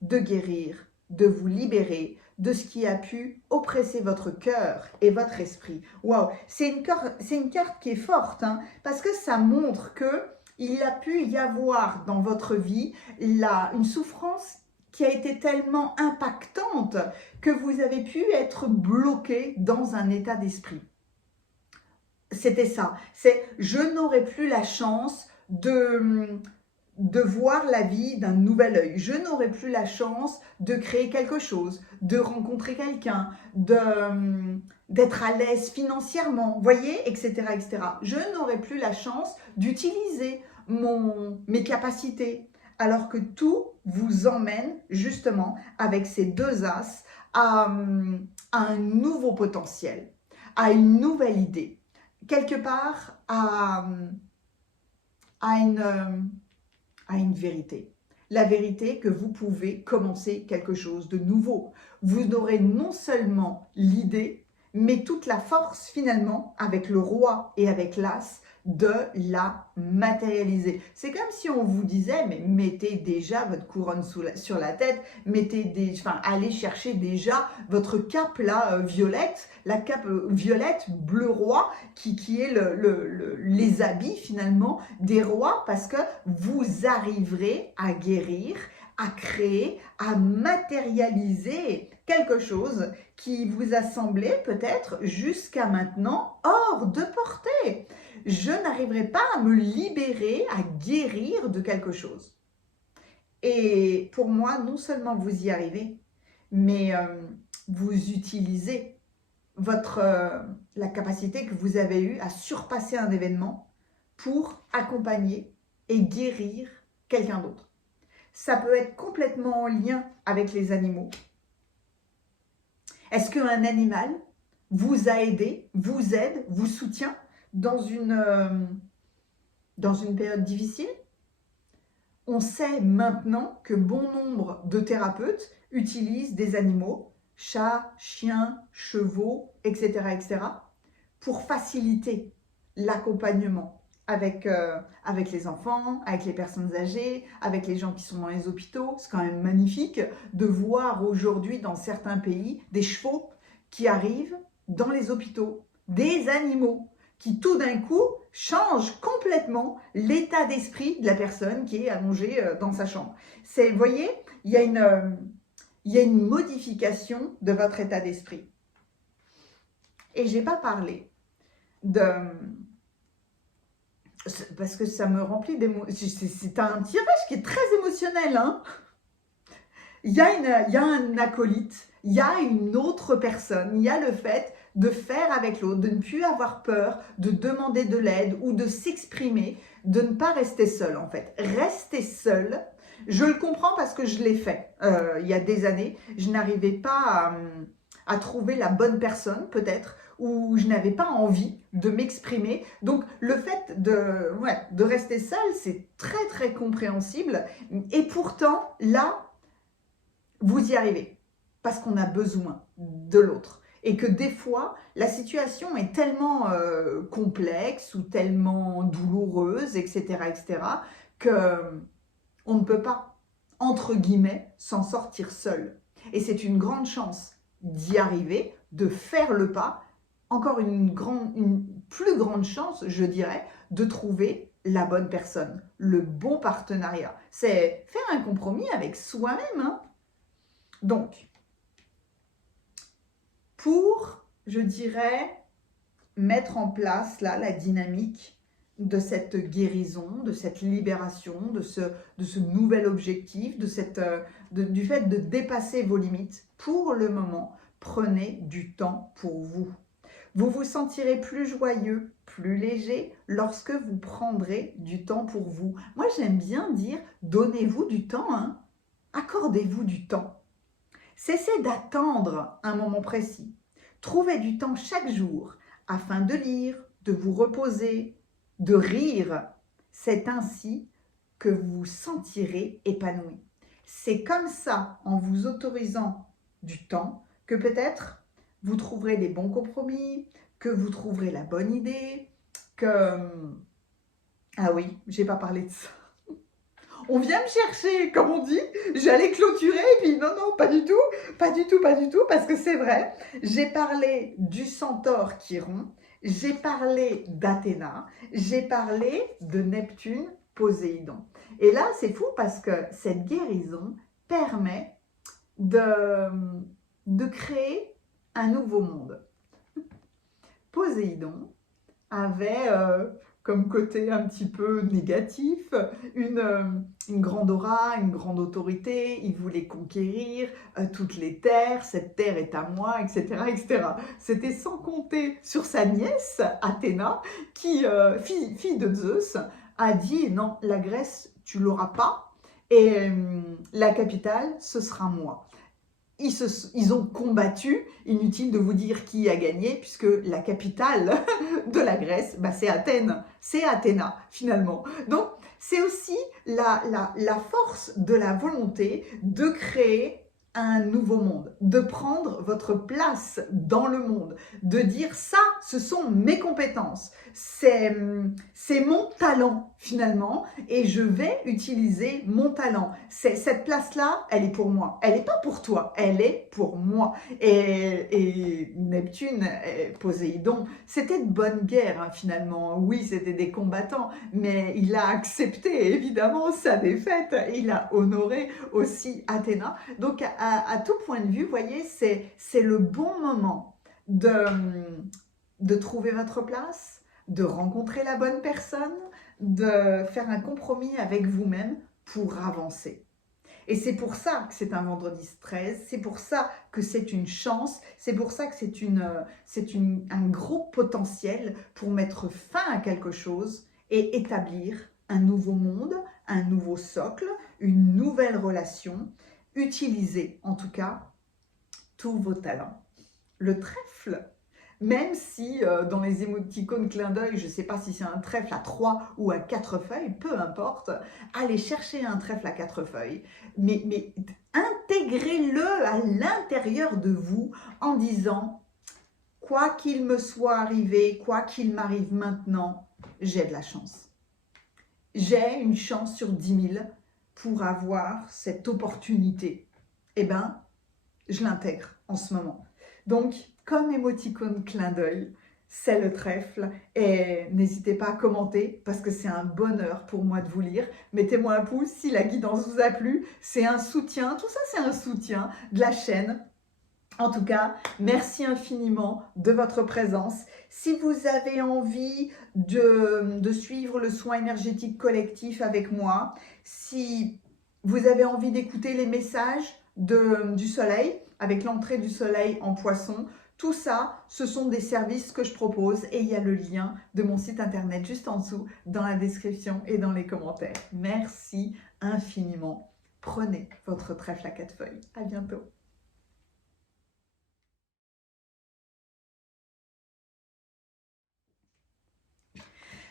de guérir, de vous libérer de ce qui a pu oppresser votre cœur et votre esprit. Waouh, c'est une carte qui est forte, hein, parce que ça montre qu'il a pu y avoir dans votre vie une souffrance qui a été tellement impactante que vous avez pu être bloqué dans un état d'esprit. C'était ça, c'est je n'aurai plus la chance de voir la vie d'un nouvel œil. Je n'aurai plus la chance de créer quelque chose, de rencontrer quelqu'un, d'être à l'aise financièrement, voyez, etc., etc. Je n'aurai plus la chance d'utiliser mes capacités, alors que tout vous emmène justement avec ces deux as à un nouveau potentiel, à une nouvelle idée. Quelque part à une vérité. La vérité que vous pouvez commencer quelque chose de nouveau. Vous aurez non seulement l'idée, mais toute la force finalement, avec le roi et avec l'as, de la matérialiser. C'est comme si on vous disait, mais mettez déjà votre couronne sur la tête, allez chercher déjà votre cape là violette, la cape violette bleu roi, qui est les habits finalement des rois, parce que vous arriverez à guérir, à créer, à matérialiser quelque chose qui vous a semblé peut-être jusqu'à maintenant hors de portée. Je n'arriverai pas à me libérer, à guérir de quelque chose. Et pour moi, non seulement vous y arrivez, mais vous utilisez la capacité que vous avez eue à surpasser un événement pour accompagner et guérir quelqu'un d'autre. Ça peut être complètement en lien avec les animaux. Est-ce qu'un animal vous a aidé, vous aide, vous soutient dans une période difficile? On sait maintenant que bon nombre de thérapeutes utilisent des animaux, chats, chiens, chevaux, etc., etc., pour faciliter l'accompagnement avec les enfants, avec les personnes âgées, avec les gens qui sont dans les hôpitaux. C'est quand même magnifique de voir aujourd'hui dans certains pays des chevaux qui arrivent dans les hôpitaux, des animaux qui tout d'un coup changent complètement l'état d'esprit de la personne qui est allongée dans sa chambre. Vous voyez, il y a une modification de votre état d'esprit. Et je n'ai pas parlé parce que ça me remplit d'émotions. C'est un tirage qui est très émotionnel, hein. Il y a un acolyte, il y a une autre personne, il y a le fait de faire avec l'autre, de ne plus avoir peur, de demander de l'aide ou de s'exprimer, de ne pas rester seul en fait. Rester seul, je le comprends parce que je l'ai fait il y a des années. Je n'arrivais pas à trouver la bonne personne peut-être, ou je n'avais pas envie de m'exprimer. Donc le fait de rester seul, c'est très très compréhensible. Et pourtant, là, vous y arrivez parce qu'on a besoin de l'autre. Et que des fois, la situation est tellement complexe ou tellement douloureuse, etc., qu'on ne peut pas, entre guillemets, s'en sortir seul. Et c'est une grande chance d'y arriver, de faire le pas. Encore une plus grande chance, je dirais, de trouver la bonne personne, le bon partenariat. C'est faire un compromis avec soi-même, hein. Donc, pour, je dirais, mettre en place là la dynamique de cette guérison, de cette libération, de ce nouvel objectif, du fait de dépasser vos limites, pour le moment, prenez du temps pour vous. Vous vous sentirez plus joyeux, plus léger lorsque vous prendrez du temps pour vous. Moi, j'aime bien dire, donnez-vous du temps, hein. Accordez-vous du temps. Cessez d'attendre un moment précis. Trouvez du temps chaque jour afin de lire, de vous reposer, de rire. C'est ainsi que vous vous sentirez épanoui. C'est comme ça, en vous autorisant du temps, que peut-être vous trouverez des bons compromis, que vous trouverez la bonne idée, que... Ah oui, j'ai pas parlé de ça. On vient me chercher, comme on dit, j'allais clôturer, et puis non, pas du tout, parce que c'est vrai, j'ai parlé du centaure Chiron, j'ai parlé d'Athéna, j'ai parlé de Neptune, Poséidon. Et là, c'est fou parce que cette guérison permet de créer un nouveau monde. Poséidon avait comme côté un petit peu négatif une grande aura, une grande autorité. Il voulait conquérir toutes les terres, cette terre est à moi, etc., etc. C'était sans compter sur sa nièce Athéna qui, fille de Zeus, a dit non, la Grèce tu l'auras pas et la capitale ce sera moi. Ils ont combattu, inutile de vous dire qui a gagné, puisque la capitale de la Grèce, bah, c'est Athènes, c'est Athéna finalement. Donc c'est aussi la force de la volonté de créer un nouveau monde, de prendre votre place dans le monde, de dire ça, ce sont mes compétences, c'est mon talent finalement, et je vais utiliser mon talent. Cette place-là, elle est pour moi, elle n'est pas pour toi, elle est pour moi. Et Neptune, Poséidon, c'était de bonne guerre hein, finalement, oui c'était des combattants, mais il a accepté évidemment sa défaite, il a honoré aussi Athéna. Donc à tout point de vue, vous voyez, c'est le bon moment de trouver votre place, de rencontrer la bonne personne, de faire un compromis avec vous-même pour avancer. Et c'est pour ça que c'est un vendredi 13, c'est pour ça que c'est une chance, c'est pour ça que c'est un gros potentiel pour mettre fin à quelque chose et établir un nouveau monde, un nouveau socle, une nouvelle relation. Utilisez en tout cas tous vos talents. Le trèfle, même si dans les émoticônes clin d'œil, je ne sais pas si c'est un trèfle à 3 ou à 4 feuilles, peu importe, allez chercher un trèfle à 4 feuilles, mais intégrez-le à l'intérieur de vous en disant « Quoi qu'il me soit arrivé, quoi qu'il m'arrive maintenant, j'ai de la chance. J'ai une chance sur 10 000 pour avoir cette opportunité. » Eh bien, je l'intègre en ce moment. Donc, comme émoticône clin d'œil, c'est le trèfle. Et n'hésitez pas à commenter parce que c'est un bonheur pour moi de vous lire. Mettez-moi un pouce si la guidance vous a plu. C'est un soutien, tout ça c'est un soutien de la chaîne. En tout cas, merci infiniment de votre présence. Si vous avez envie de suivre le soin énergétique collectif avec moi, si vous avez envie d'écouter les messages du soleil, avec l'entrée du soleil en poisson, Tout ça, ce sont des services que je propose et il y a le lien de mon site internet juste en dessous dans la description et dans les commentaires. Merci infiniment. Prenez votre trèfle à 4 feuilles. À bientôt.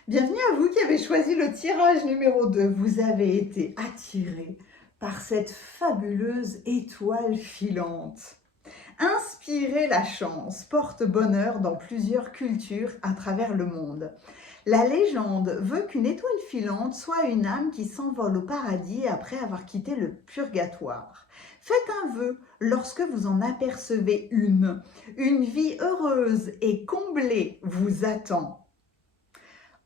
Bienvenue à vous qui avez choisi le tirage numéro 2. Vous avez été attiré par cette fabuleuse étoile filante. Inspirer la chance porte bonheur dans plusieurs cultures à travers le monde. La légende veut qu'une étoile filante soit une âme qui s'envole au paradis après avoir quitté le purgatoire. Faites un vœu lorsque vous en apercevez une. Une vie heureuse et comblée vous attend.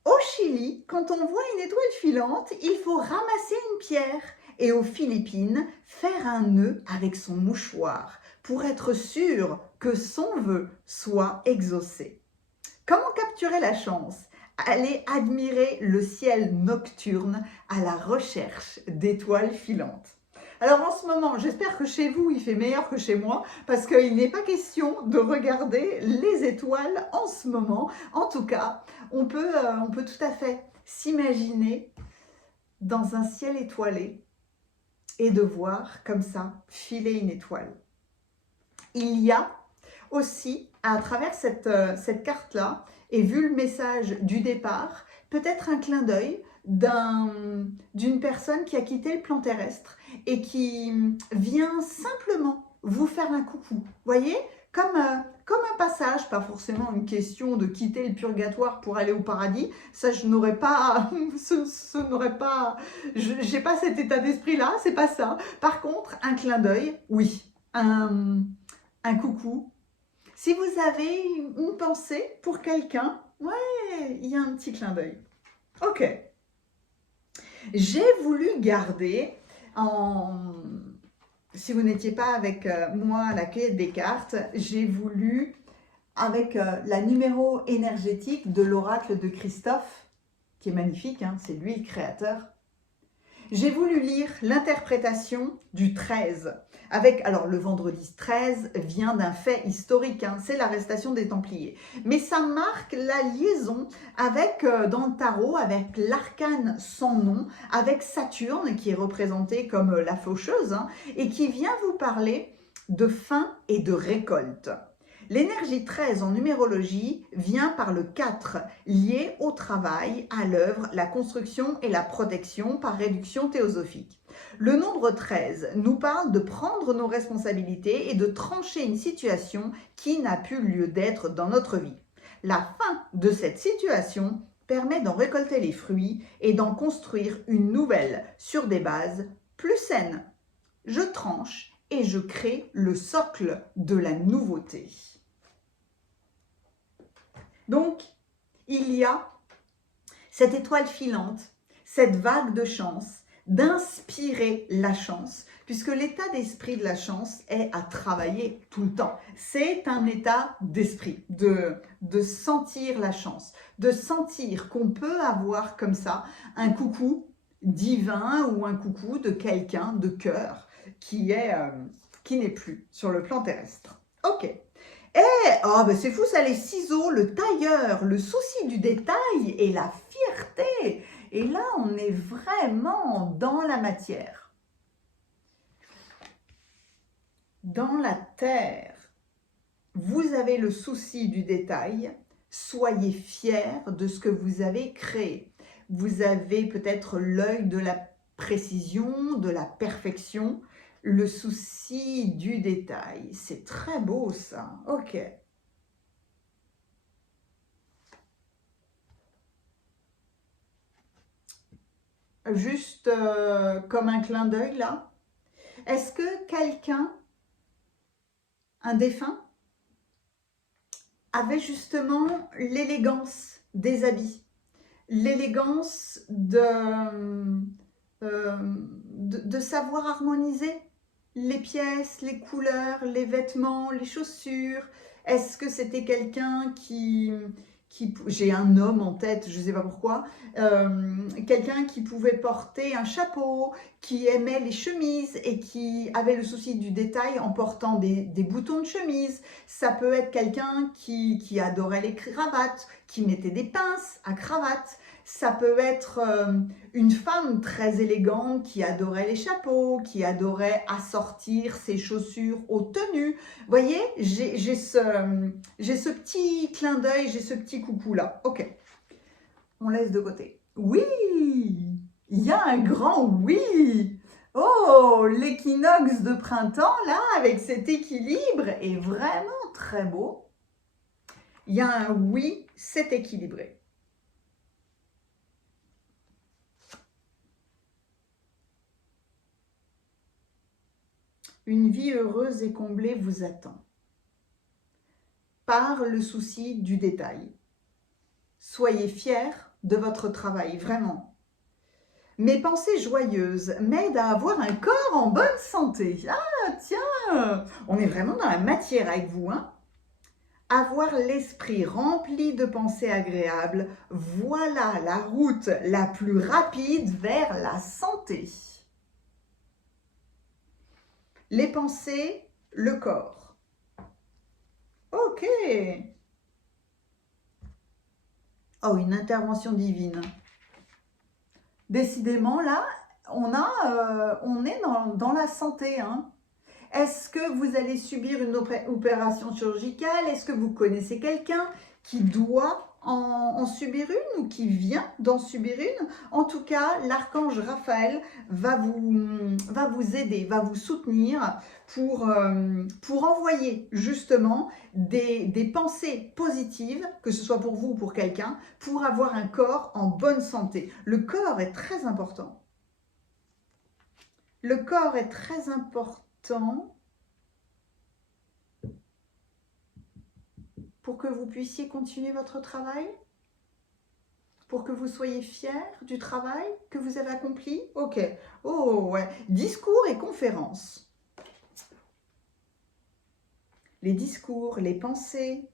Au Chili, quand on voit une étoile filante, il faut ramasser une pierre et aux Philippines, faire un nœud avec son mouchoir pour être sûr que son vœu soit exaucé. Comment capturer la chance? Allez admirer le ciel nocturne à la recherche d'étoiles filantes. Alors en ce moment, j'espère que chez vous, il fait meilleur que chez moi, parce qu'il n'est pas question de regarder les étoiles en ce moment. En tout cas, on peut tout à fait s'imaginer dans un ciel étoilé et de voir comme ça filer une étoile. Il y a aussi, à travers cette carte-là, et vu le message du départ, peut-être un clin d'œil d'une personne qui a quitté le plan terrestre et qui vient simplement vous faire un coucou. Voyez, comme un passage, pas forcément une question de quitter le purgatoire pour aller au paradis. Ça, je n'aurais pas, j'ai pas cet état d'esprit-là, c'est pas ça. Par contre, un clin d'œil, oui, un coucou. Si vous avez une pensée pour quelqu'un, ouais, il y a un petit clin d'œil. Ok. J'ai voulu garder si vous n'étiez pas avec moi à la cueillette des cartes, j'ai voulu, avec la numéro énergétique de l'oracle de Christophe, qui est magnifique, hein, c'est lui le créateur. J'ai voulu lire l'interprétation du 13. Alors le vendredi 13 vient d'un fait historique, hein, c'est l'arrestation des Templiers. Mais ça marque la liaison avec, dans le tarot, avec l'arcane sans nom, avec Saturne qui est représenté comme la faucheuse, hein, et qui vient vous parler de fin et de récolte. L'énergie 13 en numérologie vient par le 4, lié au travail, à l'œuvre, la construction et la protection par réduction théosophique. Le nombre 13 nous parle de prendre nos responsabilités et de trancher une situation qui n'a plus lieu d'être dans notre vie. La fin de cette situation permet d'en récolter les fruits et d'en construire une nouvelle sur des bases plus saines. Je tranche et je crée le socle de la nouveauté. Donc, il y a cette étoile filante, cette vague de chance, d'inspirer la chance, puisque l'état d'esprit de la chance est à travailler tout le temps. C'est un état d'esprit, de sentir la chance, de sentir qu'on peut avoir comme ça un coucou divin ou un coucou de quelqu'un de cœur qui n'est plus sur le plan terrestre. Ok. Oh, ben c'est fou ça, les ciseaux, le tailleur, le souci du détail et la fierté. Et là, on est vraiment dans la matière. Dans la terre, vous avez le souci du détail. Soyez fiers de ce que vous avez créé. Vous avez peut-être l'œil de la précision, de la perfection. Le souci du détail, c'est très beau ça, ok. Juste comme un clin d'œil là, est-ce que quelqu'un, un défunt, avait justement l'élégance des habits, l'élégance de savoir harmoniser les pièces, les couleurs, les vêtements, les chaussures? Est-ce que c'était quelqu'un qui j'ai un homme en tête, je ne sais pas pourquoi, quelqu'un qui pouvait porter un chapeau, qui aimait les chemises et qui avait le souci du détail en portant des boutons de chemise. Ça peut être quelqu'un qui adorait les cravates, qui mettait des pinces à cravate. Ça peut être une femme très élégante qui adorait les chapeaux, qui adorait assortir ses chaussures aux tenues. Vous voyez, j'ai ce petit clin d'œil, j'ai ce petit coucou là. Ok, on laisse de côté. Oui, il y a un grand oui. Oh, l'équinoxe de printemps là, avec cet équilibre est vraiment très beau. Il y a un oui, c'est équilibré. Une vie heureuse et comblée vous attend. Par le souci du détail. Soyez fiers de votre travail, vraiment. Mes pensées joyeuses m'aident à avoir un corps en bonne santé. Ah, tiens, on est vraiment dans la matière avec vous, hein? Avoir l'esprit rempli de pensées agréables, voilà la route la plus rapide vers la santé. Les pensées, le corps. Ok. Oh, une intervention divine. Décidément, là, on est dans la santé. Hein. Est-ce que vous allez subir une opération chirurgicale? Est-ce que vous connaissez quelqu'un qui doit en subir une ou qui vient d'en subir une? En tout cas, l'archange Raphaël va vous aider, va vous soutenir pour envoyer justement des pensées positives, que ce soit pour vous ou pour quelqu'un, pour avoir un corps en bonne santé. Le corps est très important. Le corps est très important pour que vous puissiez continuer votre travail, pour que vous soyez fiers du travail que vous avez accompli. Ok. Oh, ouais. Discours et conférences. Les discours, les pensées.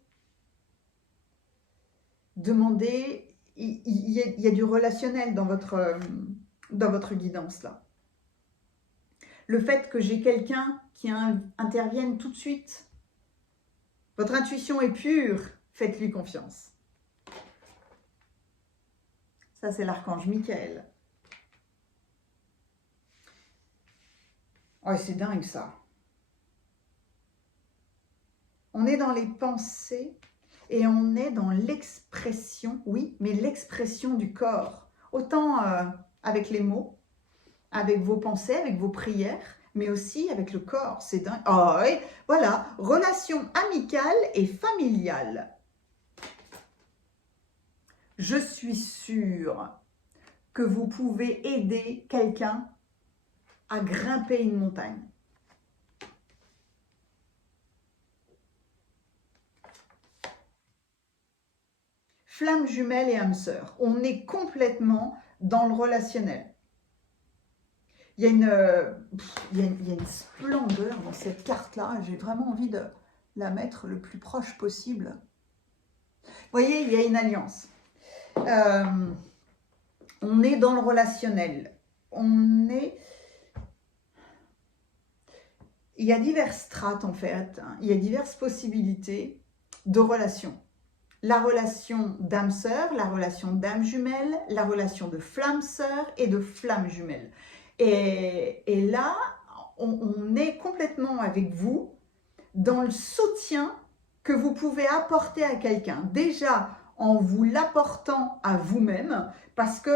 Demandez, il y a du relationnel dans votre guidance là. Le fait que j'ai quelqu'un qui intervienne tout de suite. Votre intuition est pure, faites-lui confiance. Ça, c'est l'archange Michael. Oh, c'est dingue ça. On est dans les pensées et on est dans l'expression, oui, mais l'expression du corps. Autant avec les mots, avec vos pensées, avec vos prières, mais aussi avec le corps. C'est dingue. Oh, et voilà, relation amicale et familiale. Je suis sûre que vous pouvez aider quelqu'un à grimper une montagne. Flamme jumelle et âme sœur. On est complètement dans le relationnel. Il y a une splendeur dans cette carte-là. J'ai vraiment envie de la mettre le plus proche possible. Vous voyez, il y a une alliance. On est dans le relationnel. Il y a diverses strates en fait. Il y a diverses possibilités de relations. La relation d'âme-sœur, la relation d'âme-jumelle, la relation de flamme-sœur et de flamme-jumelle. Et là, on est complètement avec vous dans le soutien que vous pouvez apporter à quelqu'un. Déjà, en vous l'apportant à vous-même, parce que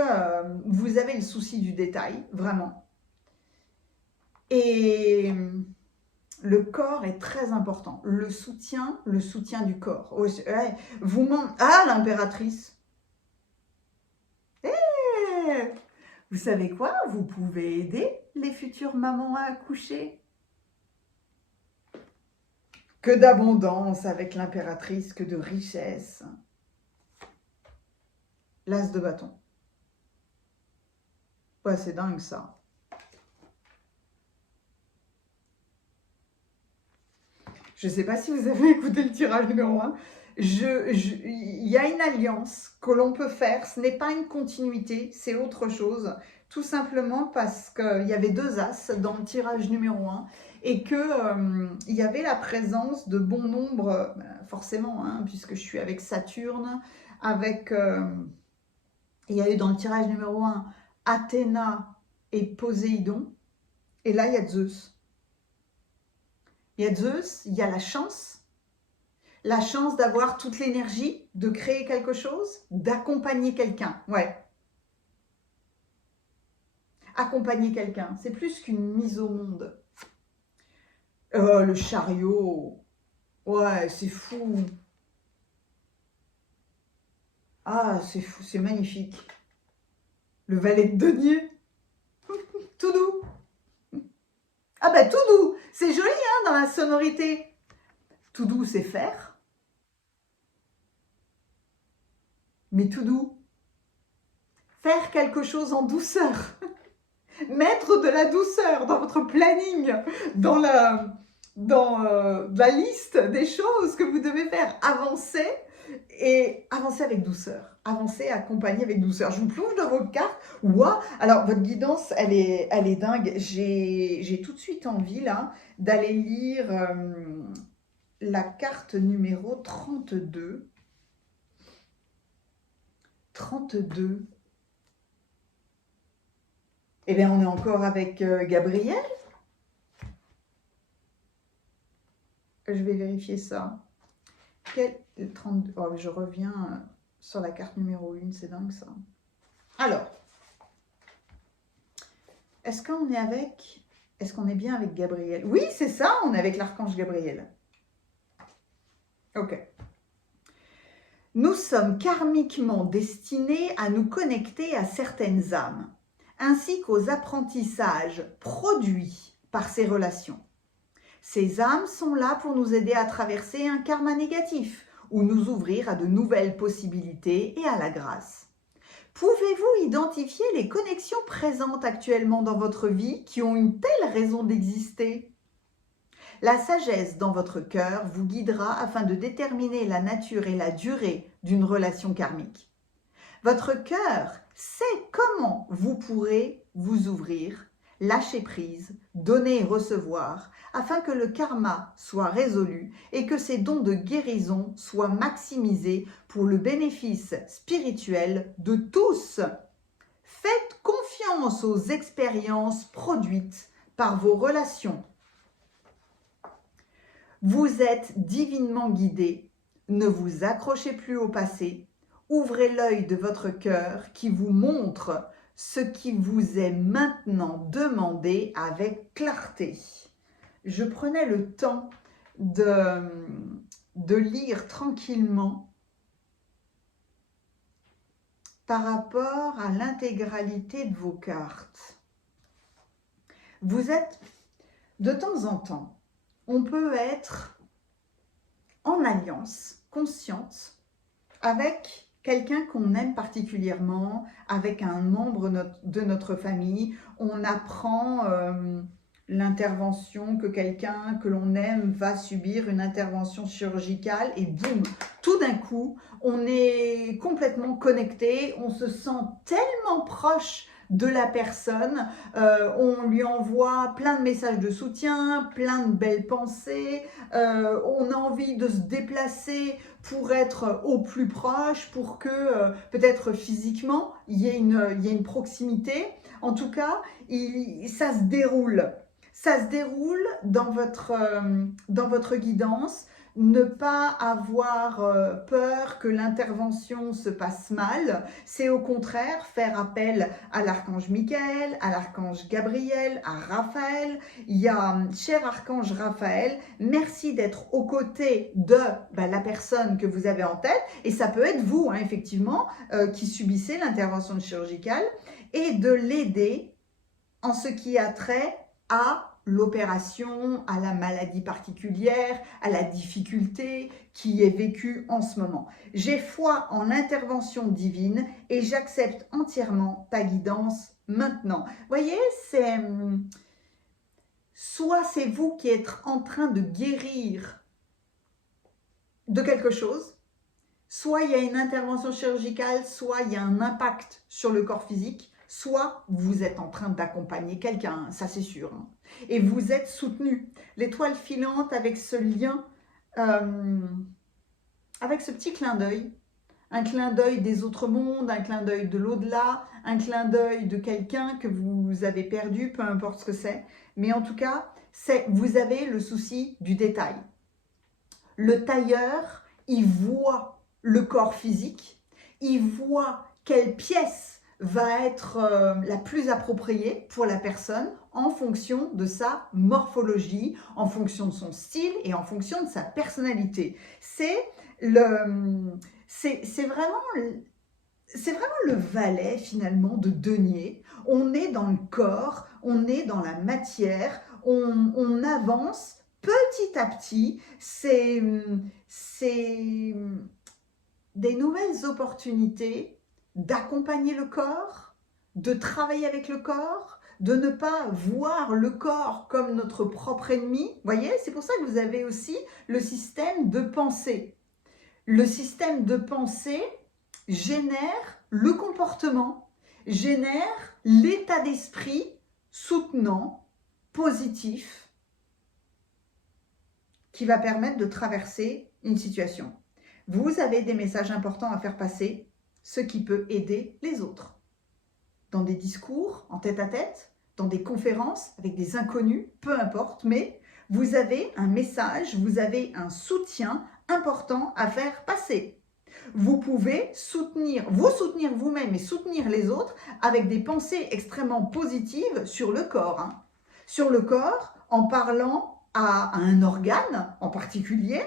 vous avez le souci du détail, vraiment. Et le corps est très important. Le soutien du corps. Ah, l'impératrice. Vous savez quoi? Vous pouvez aider les futures mamans à accoucher. Que d'abondance avec l'impératrice, que de richesse. L'as de bâton. Ouais, c'est dingue ça. Je ne sais pas si vous avez écouté le tirage numéro 1. Il y a une alliance que l'on peut faire, ce n'est pas une continuité, c'est autre chose. Tout simplement parce qu'il y avait deux as dans le tirage numéro 1 et il y avait la présence de bon nombre, forcément, hein, puisque je suis avec Saturne, avec, il y a eu dans le tirage numéro 1 Athéna et Poséidon, et là il y a Zeus. Il y a Zeus, il y a la chance d'avoir toute l'énergie, de créer quelque chose, d'accompagner quelqu'un. Ouais. Accompagner quelqu'un, c'est plus qu'une mise au monde. Le chariot, ouais, c'est fou. Ah, c'est fou, c'est magnifique. Le valet de denier, tout doux. Ah bah tout doux, c'est joli hein, dans la sonorité. Tout doux, c'est faire. Mais tout doux, faire quelque chose en douceur. Mettre de la douceur dans votre planning, dans la liste des choses que vous devez faire. Avancer et avancer avec douceur. Avancer, accompagner avec douceur. Je vous plonge dans vos cartes. Waouh! Alors, votre guidance, elle est dingue. J'ai tout de suite envie, là, d'aller lire la carte numéro 32. 32. Eh bien, on est encore avec Gabriel. Je vais vérifier ça. Quel 32 oh, je reviens sur la carte numéro 1, c'est dingue ça. Alors, est-ce qu'on est bien avec Gabriel? Oui, c'est ça, on est avec l'archange Gabriel. Ok. Nous sommes karmiquement destinés à nous connecter à certaines âmes, ainsi qu'aux apprentissages produits par ces relations. Ces âmes sont là pour nous aider à traverser un karma négatif ou nous ouvrir à de nouvelles possibilités et à la grâce. Pouvez-vous identifier les connexions présentes actuellement dans votre vie qui ont une telle raison d'exister? La sagesse dans votre cœur vous guidera afin de déterminer la nature et la durée d'une relation karmique. Votre cœur sait comment vous pourrez vous ouvrir, lâcher prise, donner et recevoir, afin que le karma soit résolu et que ces dons de guérison soient maximisés pour le bénéfice spirituel de tous. Faites confiance aux expériences produites par vos relations. Vous êtes divinement guidé. Ne vous accrochez plus au passé. Ouvrez l'œil de votre cœur qui vous montre ce qui vous est maintenant demandé avec clarté. Je prenais le temps de lire tranquillement par rapport à l'intégralité de vos cartes. Vous êtes, de temps en temps, on peut être en alliance consciente avec quelqu'un qu'on aime particulièrement, avec un membre de notre famille. On apprend l'intervention que quelqu'un que l'on aime va subir, une intervention chirurgicale, et boum, tout d'un coup, on est complètement connecté, on se sent tellement proche de la personne, on lui envoie plein de messages de soutien, plein de belles pensées, on a envie de se déplacer pour être au plus proche, pour que peut-être physiquement il y ait une proximité. En tout cas, ça se déroule. Ça se déroule dans votre guidance. Ne pas avoir peur que l'intervention se passe mal, c'est au contraire faire appel à l'archange Michael, à l'archange Gabriel, à Raphaël. Il y a, cher archange Raphaël, merci d'être aux côtés de la personne que vous avez en tête, et ça peut être vous, hein, effectivement, qui subissez l'intervention chirurgicale, et de l'aider en ce qui a trait à l'opération, à la maladie particulière, à la difficulté qui est vécue en ce moment. J'ai foi en l'intervention divine et j'accepte entièrement ta guidance maintenant. Voyez, soit c'est vous qui êtes en train de guérir de quelque chose, Soit il y a une intervention chirurgicale, soit il y a un impact sur le corps physique, soit vous êtes en train d'accompagner quelqu'un, ça c'est sûr, hein. Et vous êtes soutenu. L'étoile filante avec ce lien, euh, avec ce petit clin d'œil, un clin d'œil des autres mondes, un clin d'œil de l'au-delà, un clin d'œil de quelqu'un que vous avez perdu, peu importe ce que c'est. Mais en tout cas, vous avez le souci du détail. Le tailleur, il voit le corps physique, il voit quelle pièce va être la plus appropriée pour la personne en fonction de sa morphologie, en fonction de son style et en fonction de sa personnalité. C'est vraiment le valet finalement de denier. On est dans le corps, on est dans la matière, on avance petit à petit. C'est des nouvelles opportunités d'accompagner le corps, de travailler avec le corps, de ne pas voir le corps comme notre propre ennemi. Vous voyez, c'est pour ça que vous avez aussi le système de pensée. Le système de pensée génère le comportement, génère l'état d'esprit soutenant, positif, qui va permettre de traverser une situation. Vous avez des messages importants à faire passer, ce qui peut aider les autres. Dans des discours, en tête-à-tête, dans des conférences avec des inconnus, peu importe, mais vous avez un message, vous avez un soutien important à faire passer. Vous pouvez vous soutenir vous-même et soutenir les autres avec des pensées extrêmement positives sur le corps. Hein. Sur le corps, en parlant à un organe en particulier,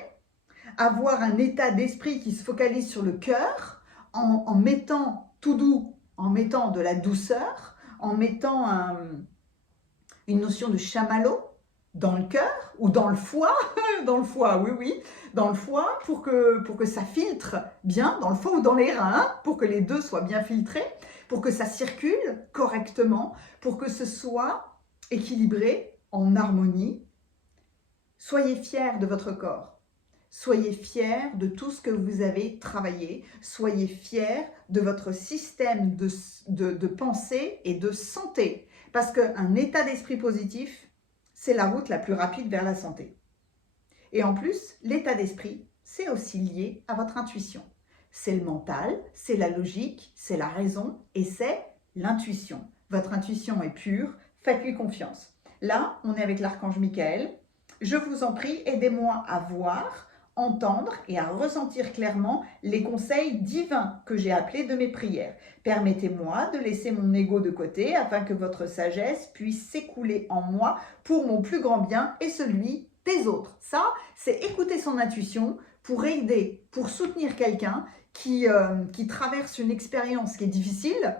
avoir un état d'esprit qui se focalise sur le cœur, en mettant tout doux, en mettant de la douceur, en mettant une notion de chamallow dans le cœur ou dans le foie, dans le foie, oui, oui, dans le foie pour que ça filtre bien, dans le foie ou dans les reins, pour que les deux soient bien filtrés, pour que ça circule correctement, pour que ce soit équilibré, en harmonie. Soyez fiers de votre corps. Soyez fiers de tout ce que vous avez travaillé. Soyez fiers de votre système de pensée et de santé. Parce qu'un état d'esprit positif, c'est la route la plus rapide vers la santé. Et en plus, l'état d'esprit, c'est aussi lié à votre intuition. C'est le mental, c'est la logique, c'est la raison et c'est l'intuition. Votre intuition est pure, faites-lui confiance. Là, on est avec l'archange Michael. Je vous en prie, aidez-moi à voir, entendre et à ressentir clairement les conseils divins que j'ai appelés de mes prières. Permettez-moi de laisser mon ego de côté afin que votre sagesse puisse s'écouler en moi pour mon plus grand bien et celui des autres. Ça, c'est écouter son intuition pour aider, pour soutenir quelqu'un qui traverse une expérience qui est difficile.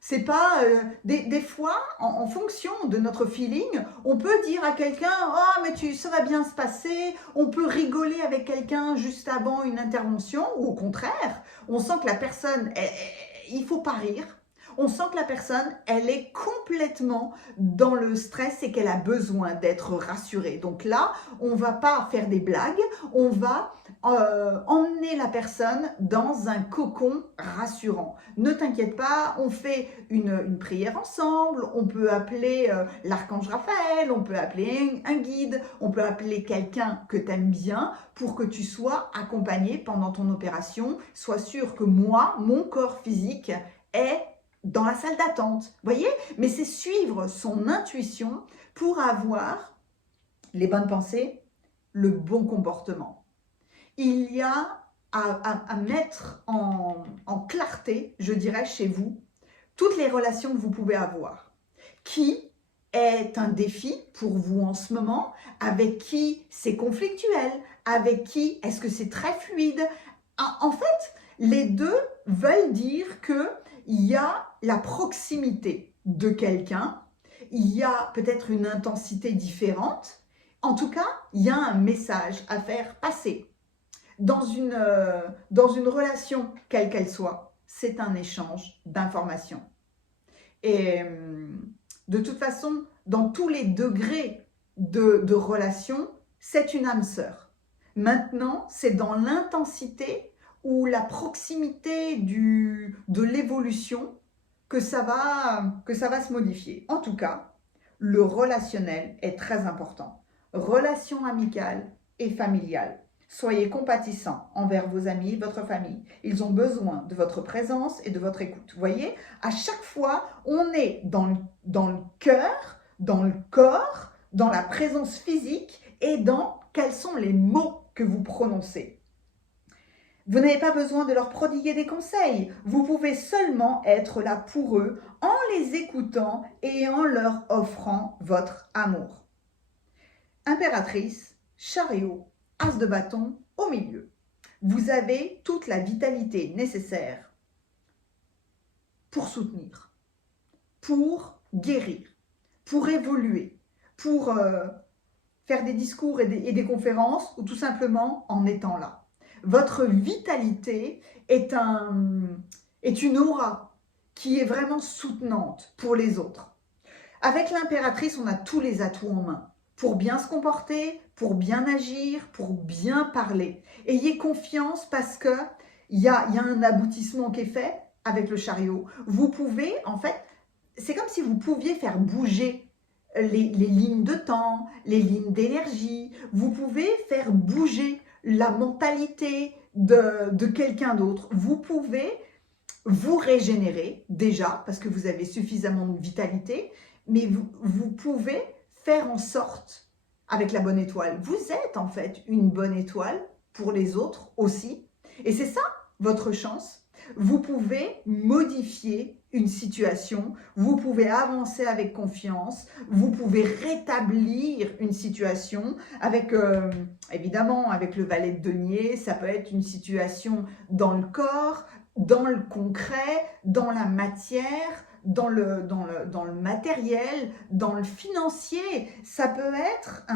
C'est pas des fois en fonction de notre feeling, on peut dire à quelqu'un ah mais ça va bien se passer, on peut rigoler avec quelqu'un juste avant une intervention ou au contraire, on sent que la personne il faut pas rire. On sent que la personne, elle est complètement dans le stress et qu'elle a besoin d'être rassurée. Donc là, on va pas faire des blagues, on va emmener la personne dans un cocon rassurant. Ne t'inquiète pas, on fait une prière ensemble, on peut appeler l'archange Raphaël, on peut appeler un guide, on peut appeler quelqu'un que tu aimes bien pour que tu sois accompagné pendant ton opération. Sois sûr que moi, mon corps physique est dans la salle d'attente, vous voyez? Mais c'est suivre son intuition pour avoir les bonnes pensées, le bon comportement. Il y a à mettre en clarté, je dirais, chez vous, toutes les relations que vous pouvez avoir. Qui est un défi pour vous en ce moment? Avec qui c'est conflictuel? Avec qui est-ce que c'est très fluide? En fait, les deux veulent dire que il y a la proximité de quelqu'un, il y a peut-être une intensité différente. En tout cas, il y a un message à faire passer. Dans une relation, quelle qu'elle soit, c'est un échange d'informations. Et de toute façon, dans tous les degrés de relation, c'est une âme sœur. Maintenant, c'est dans l'intensité ou la proximité de l'évolution que ça va se modifier. En tout cas, le relationnel est très important. Relation amicale et familiale. Soyez compatissants envers vos amis, votre famille. Ils ont besoin de votre présence et de votre écoute. Vous voyez, à chaque fois, on est dans le cœur, dans le corps, dans la présence physique et dans quels sont les mots que vous prononcez. Vous n'avez pas besoin de leur prodiguer des conseils. Vous pouvez seulement être là pour eux en les écoutant et en leur offrant votre amour. Impératrice, chariot, as de bâton au milieu. Vous avez toute la vitalité nécessaire pour soutenir, pour guérir, pour évoluer, pour faire des discours et des conférences ou tout simplement en étant là. Votre vitalité est une aura qui est vraiment soutenante pour les autres. Avec l'impératrice, on a tous les atouts en main pour bien se comporter, pour bien agir, pour bien parler. Ayez confiance parce qu'il y a un aboutissement qui est fait avec le chariot. Vous pouvez, en fait, c'est comme si vous pouviez faire bouger les lignes de temps, les lignes d'énergie. Vous pouvez faire bouger la mentalité de quelqu'un d'autre. Vous pouvez vous régénérer déjà parce que vous avez suffisamment de vitalité, mais vous pouvez faire en sorte, avec la bonne étoile, vous êtes en fait une bonne étoile pour les autres aussi. Et c'est ça votre chance. Vous pouvez modifier une situation, vous pouvez avancer avec confiance, vous pouvez rétablir une situation avec, évidemment, avec le valet de denier, ça peut être une situation dans le corps, dans le concret, dans la matière, dans le matériel, dans le financier. Ça peut être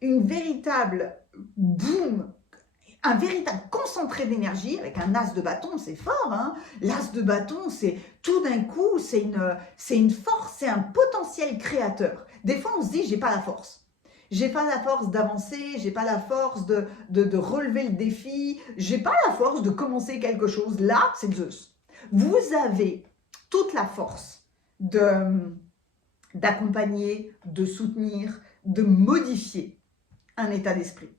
une véritable boom, un véritable concentré d'énergie avec un as de bâton, c'est fort, hein. L'as de bâton, c'est tout d'un coup, c'est une force, c'est un potentiel créateur. Des fois, on se dit, j'ai pas la force. J'ai pas la force d'avancer, j'ai pas la force de relever le défi, j'ai pas la force de commencer quelque chose. Là, c'est Zeus. Vous avez toute la force d'accompagner, de soutenir, de modifier un état d'esprit.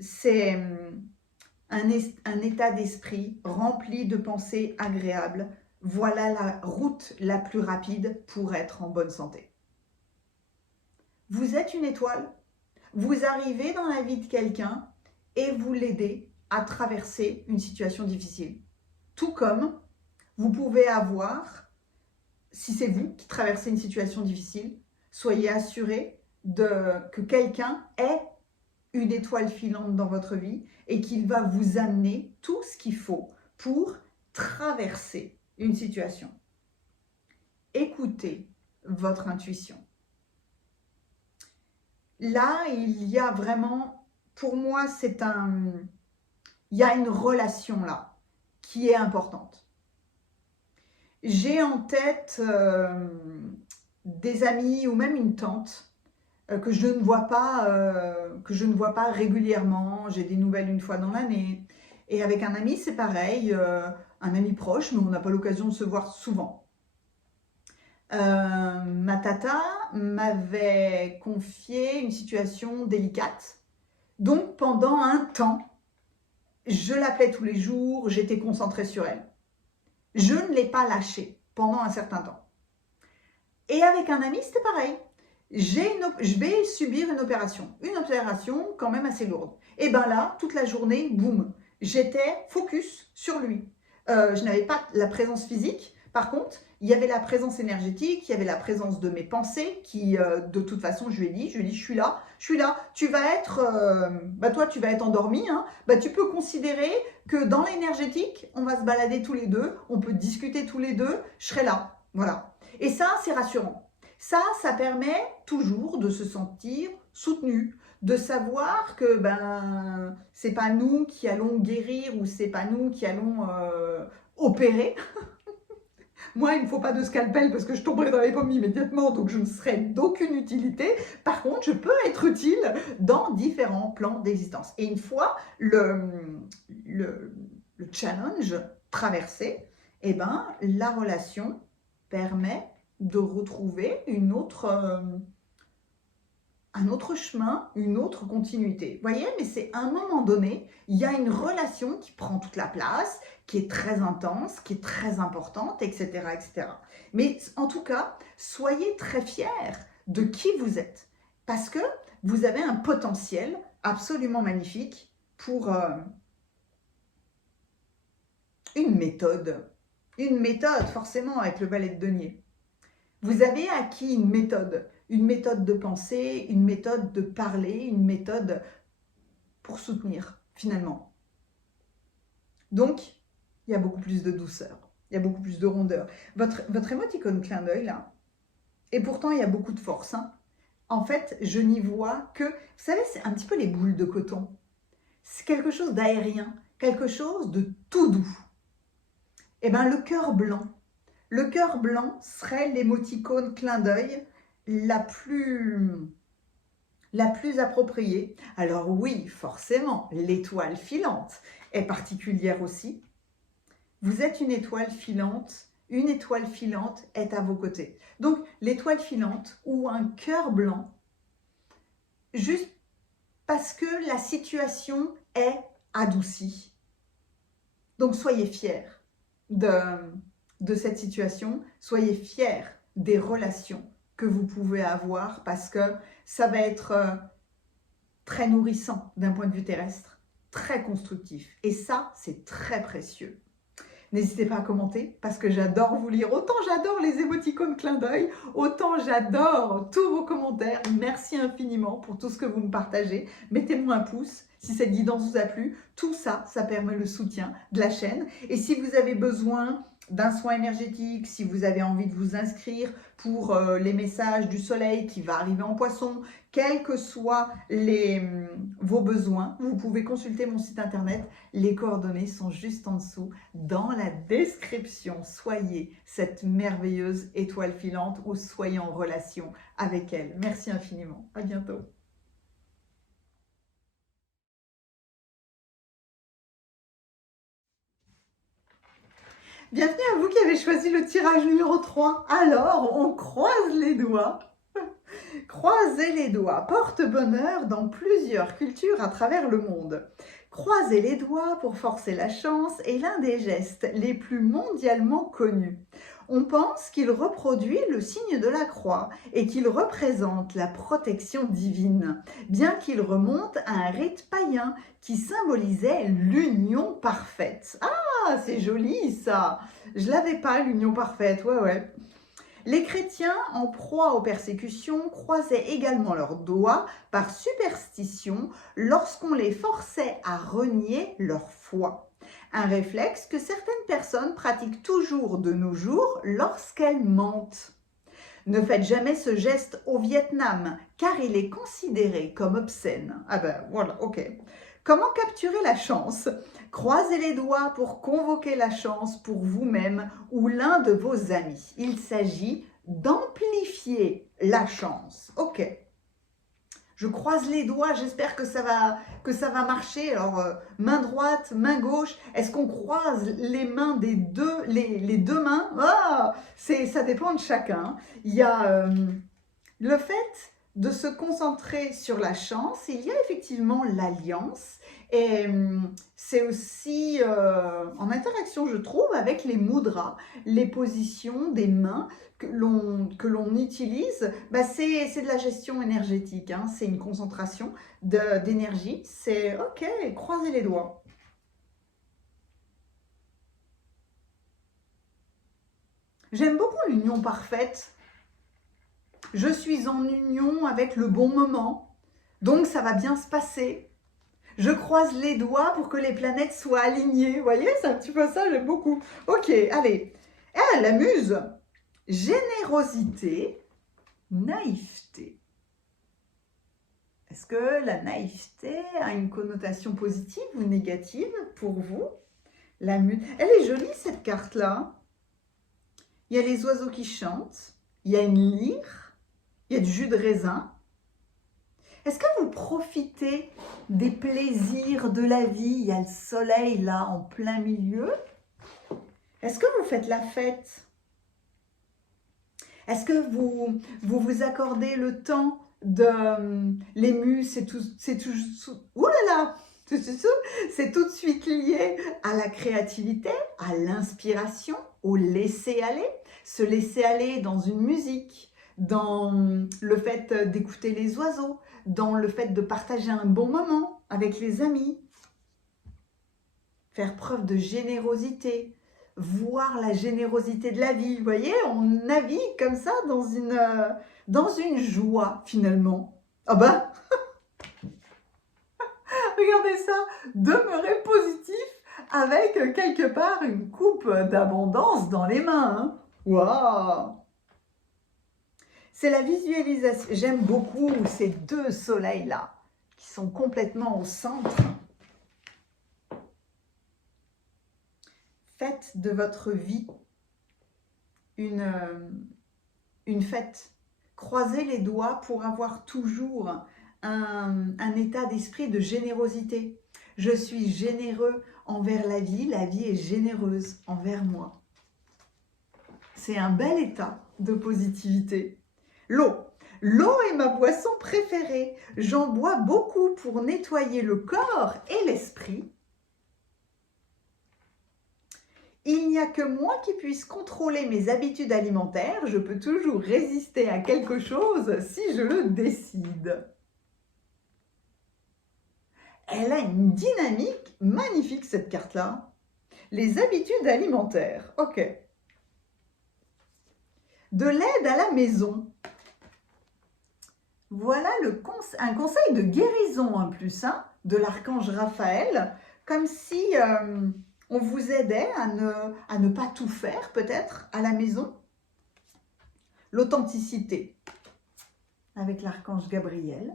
C'est un état d'esprit rempli de pensées agréables. Voilà la route la plus rapide pour être en bonne santé. Vous êtes une étoile, vous arrivez dans la vie de quelqu'un et vous l'aidez à traverser une situation difficile. Tout comme vous pouvez avoir, si c'est vous qui traversez une situation difficile, soyez assuré que quelqu'un est une étoile filante dans votre vie et qu'il va vous amener tout ce qu'il faut pour traverser une situation. Écoutez votre intuition. Là, il y a vraiment, pour moi, il y a une relation là qui est importante. J'ai en tête des amis ou même une tante que je ne vois pas régulièrement. J'ai des nouvelles une fois dans l'année. Et avec un ami, c'est pareil, un ami proche, mais on n'a pas l'occasion de se voir souvent. Ma tata m'avait confié une situation délicate. Donc, pendant un temps, je l'appelais tous les jours, j'étais concentrée sur elle. Je ne l'ai pas lâchée pendant un certain temps. Et avec un ami, c'était pareil. Je vais subir une opération quand même assez lourde. Et bien là, toute la journée, boum, j'étais focus sur lui. Je n'avais pas la présence physique. Par contre, il y avait la présence énergétique, il y avait la présence de mes pensées qui, de toute façon, je lui ai dit, je suis là, tu vas être, toi, tu vas être endormi, hein. Tu peux considérer que dans l'énergétique, on va se balader tous les deux, on peut discuter tous les deux, je serai là, voilà. Et ça, c'est rassurant. Ça permet toujours de se sentir soutenu, de savoir que c'est pas nous qui allons guérir ou c'est pas nous qui allons opérer. Moi, il ne me faut pas de scalpel parce que je tomberai dans les pommes immédiatement, donc je ne serai d'aucune utilité. Par contre, je peux être utile dans différents plans d'existence. Et une fois le, le challenge traversé, eh ben, la relation permet de retrouver un autre chemin, une autre continuité. Vous voyez, mais c'est à un moment donné, il y a une relation qui prend toute la place, qui est très intense, qui est très importante, etc., etc. Mais en tout cas, soyez très fiers de qui vous êtes, parce que vous avez un potentiel absolument magnifique pour une méthode. Une méthode, forcément, avec le valet de denier. Vous avez acquis une méthode de pensée, une méthode de parler, une méthode pour soutenir, finalement. Donc, il y a beaucoup plus de douceur, il y a beaucoup plus de rondeur. Votre émoticône clin d'œil, là, et pourtant, il y a beaucoup de force. Hein. En fait, je n'y vois que, vous savez, c'est un petit peu les boules de coton. C'est quelque chose d'aérien, quelque chose de tout doux. Eh bien, le cœur blanc. Le cœur blanc serait l'émoticône clin d'œil la plus appropriée. Alors oui, forcément, l'étoile filante est particulière aussi. Vous êtes une étoile filante est à vos côtés. Donc l'étoile filante ou un cœur blanc, juste parce que la situation est adoucie. Donc soyez fiers de cette situation, soyez fiers des relations que vous pouvez avoir parce que ça va être très nourrissant d'un point de vue terrestre, très constructif. Et ça, c'est très précieux. N'hésitez pas à commenter parce que j'adore vous lire. Autant j'adore les émoticônes clin d'œil, autant j'adore tous vos commentaires. Merci infiniment pour tout ce que vous me partagez. Mettez-moi un pouce si cette guidance vous a plu. Tout ça, ça permet le soutien de la chaîne. Et si vous avez besoin d'un soin énergétique, si vous avez envie de vous inscrire pour les messages du soleil qui va arriver en poisson, quels que soient vos besoins, vous pouvez consulter mon site internet. Les coordonnées sont juste en dessous dans la description. Soyez cette merveilleuse étoile filante ou soyez en relation avec elle. Merci infiniment. À bientôt. Bienvenue à vous qui avez choisi le tirage numéro 3. Alors, on croise les doigts. Croisez les doigts. Porte-bonheur dans plusieurs cultures à travers le monde. Croiser les doigts pour forcer la chance est l'un des gestes les plus mondialement connus. On pense qu'il reproduit le signe de la croix et qu'il représente la protection divine, bien qu'il remonte à un rite païen qui symbolisait l'union parfaite. Ah, c'est joli ça! Je l'avais pas, l'union parfaite, ouais. Les chrétiens, en proie aux persécutions, croisaient également leurs doigts par superstition lorsqu'on les forçait à renier leur foi. Un réflexe que certaines personnes pratiquent toujours de nos jours lorsqu'elles mentent. Ne faites jamais ce geste au Vietnam, car il est considéré comme obscène. Ah ben voilà, ok. Comment capturer la chance? Croisez les doigts pour convoquer la chance pour vous-même ou l'un de vos amis. Il s'agit d'amplifier la chance. Ok. Je croise les doigts, j'espère que ça va marcher. Alors, main droite, main gauche, est-ce qu'on croise les mains des deux, les deux mains? Ah, ça dépend de chacun. Il y a le fait de se concentrer sur la chance, il y a effectivement l'alliance et c'est aussi en interaction, je trouve, avec les mudras, les positions des mains que l'on utilise. Bah, c'est de la gestion énergétique, hein, c'est une concentration d'énergie. C'est ok, croisez les doigts. J'aime beaucoup l'union parfaite. Je suis en union avec le bon moment, donc ça va bien se passer. Je croise les doigts pour que les planètes soient alignées. Vous voyez, c'est un petit peu ça, j'aime beaucoup. Ok, allez. Ah, la muse. Générosité, naïveté. Est-ce que la naïveté a une connotation positive ou négative pour vous? La muse. Elle est jolie cette carte-là. il y a les oiseaux qui chantent, il y a une lyre, il y a du jus de raisin. Est-ce que vous profitez des plaisirs de la vie? Il y a le soleil là en plein milieu. Est-ce que vous faites la fête? Est-ce que vous accordez le temps de les muses, ouh là là, c'est tout de suite lié à la créativité, à l'inspiration, au laisser-aller, se laisser aller dans une musique, dans le fait d'écouter les oiseaux, dans le fait de partager un bon moment avec les amis, faire preuve de générosité, voir la générosité de la vie. Vous voyez, on navigue comme ça dans une joie finalement. Ah ben, regardez ça, demeurer positif avec quelque part une coupe d'abondance dans les mains. Hein. Waouh! C'est la visualisation. J'aime beaucoup ces deux soleils-là qui sont complètement au centre. Faites de votre vie une fête. Croisez les doigts pour avoir toujours un état d'esprit de générosité. Je suis généreux envers la vie est généreuse envers moi. C'est un bel état de positivité. L'eau. L'eau est ma boisson préférée. J'en bois beaucoup pour nettoyer le corps et l'esprit. Il n'y a que moi qui puisse contrôler mes habitudes alimentaires. Je peux toujours résister à quelque chose si je le décide. Elle a une dynamique magnifique, cette carte-là. Les habitudes alimentaires. Ok. De l'aide à la maison. Voilà un conseil de guérison en plus, hein, de l'archange Raphaël, comme si on vous aidait à ne pas tout faire peut-être à la maison. L'authenticité avec l'archange Gabriel.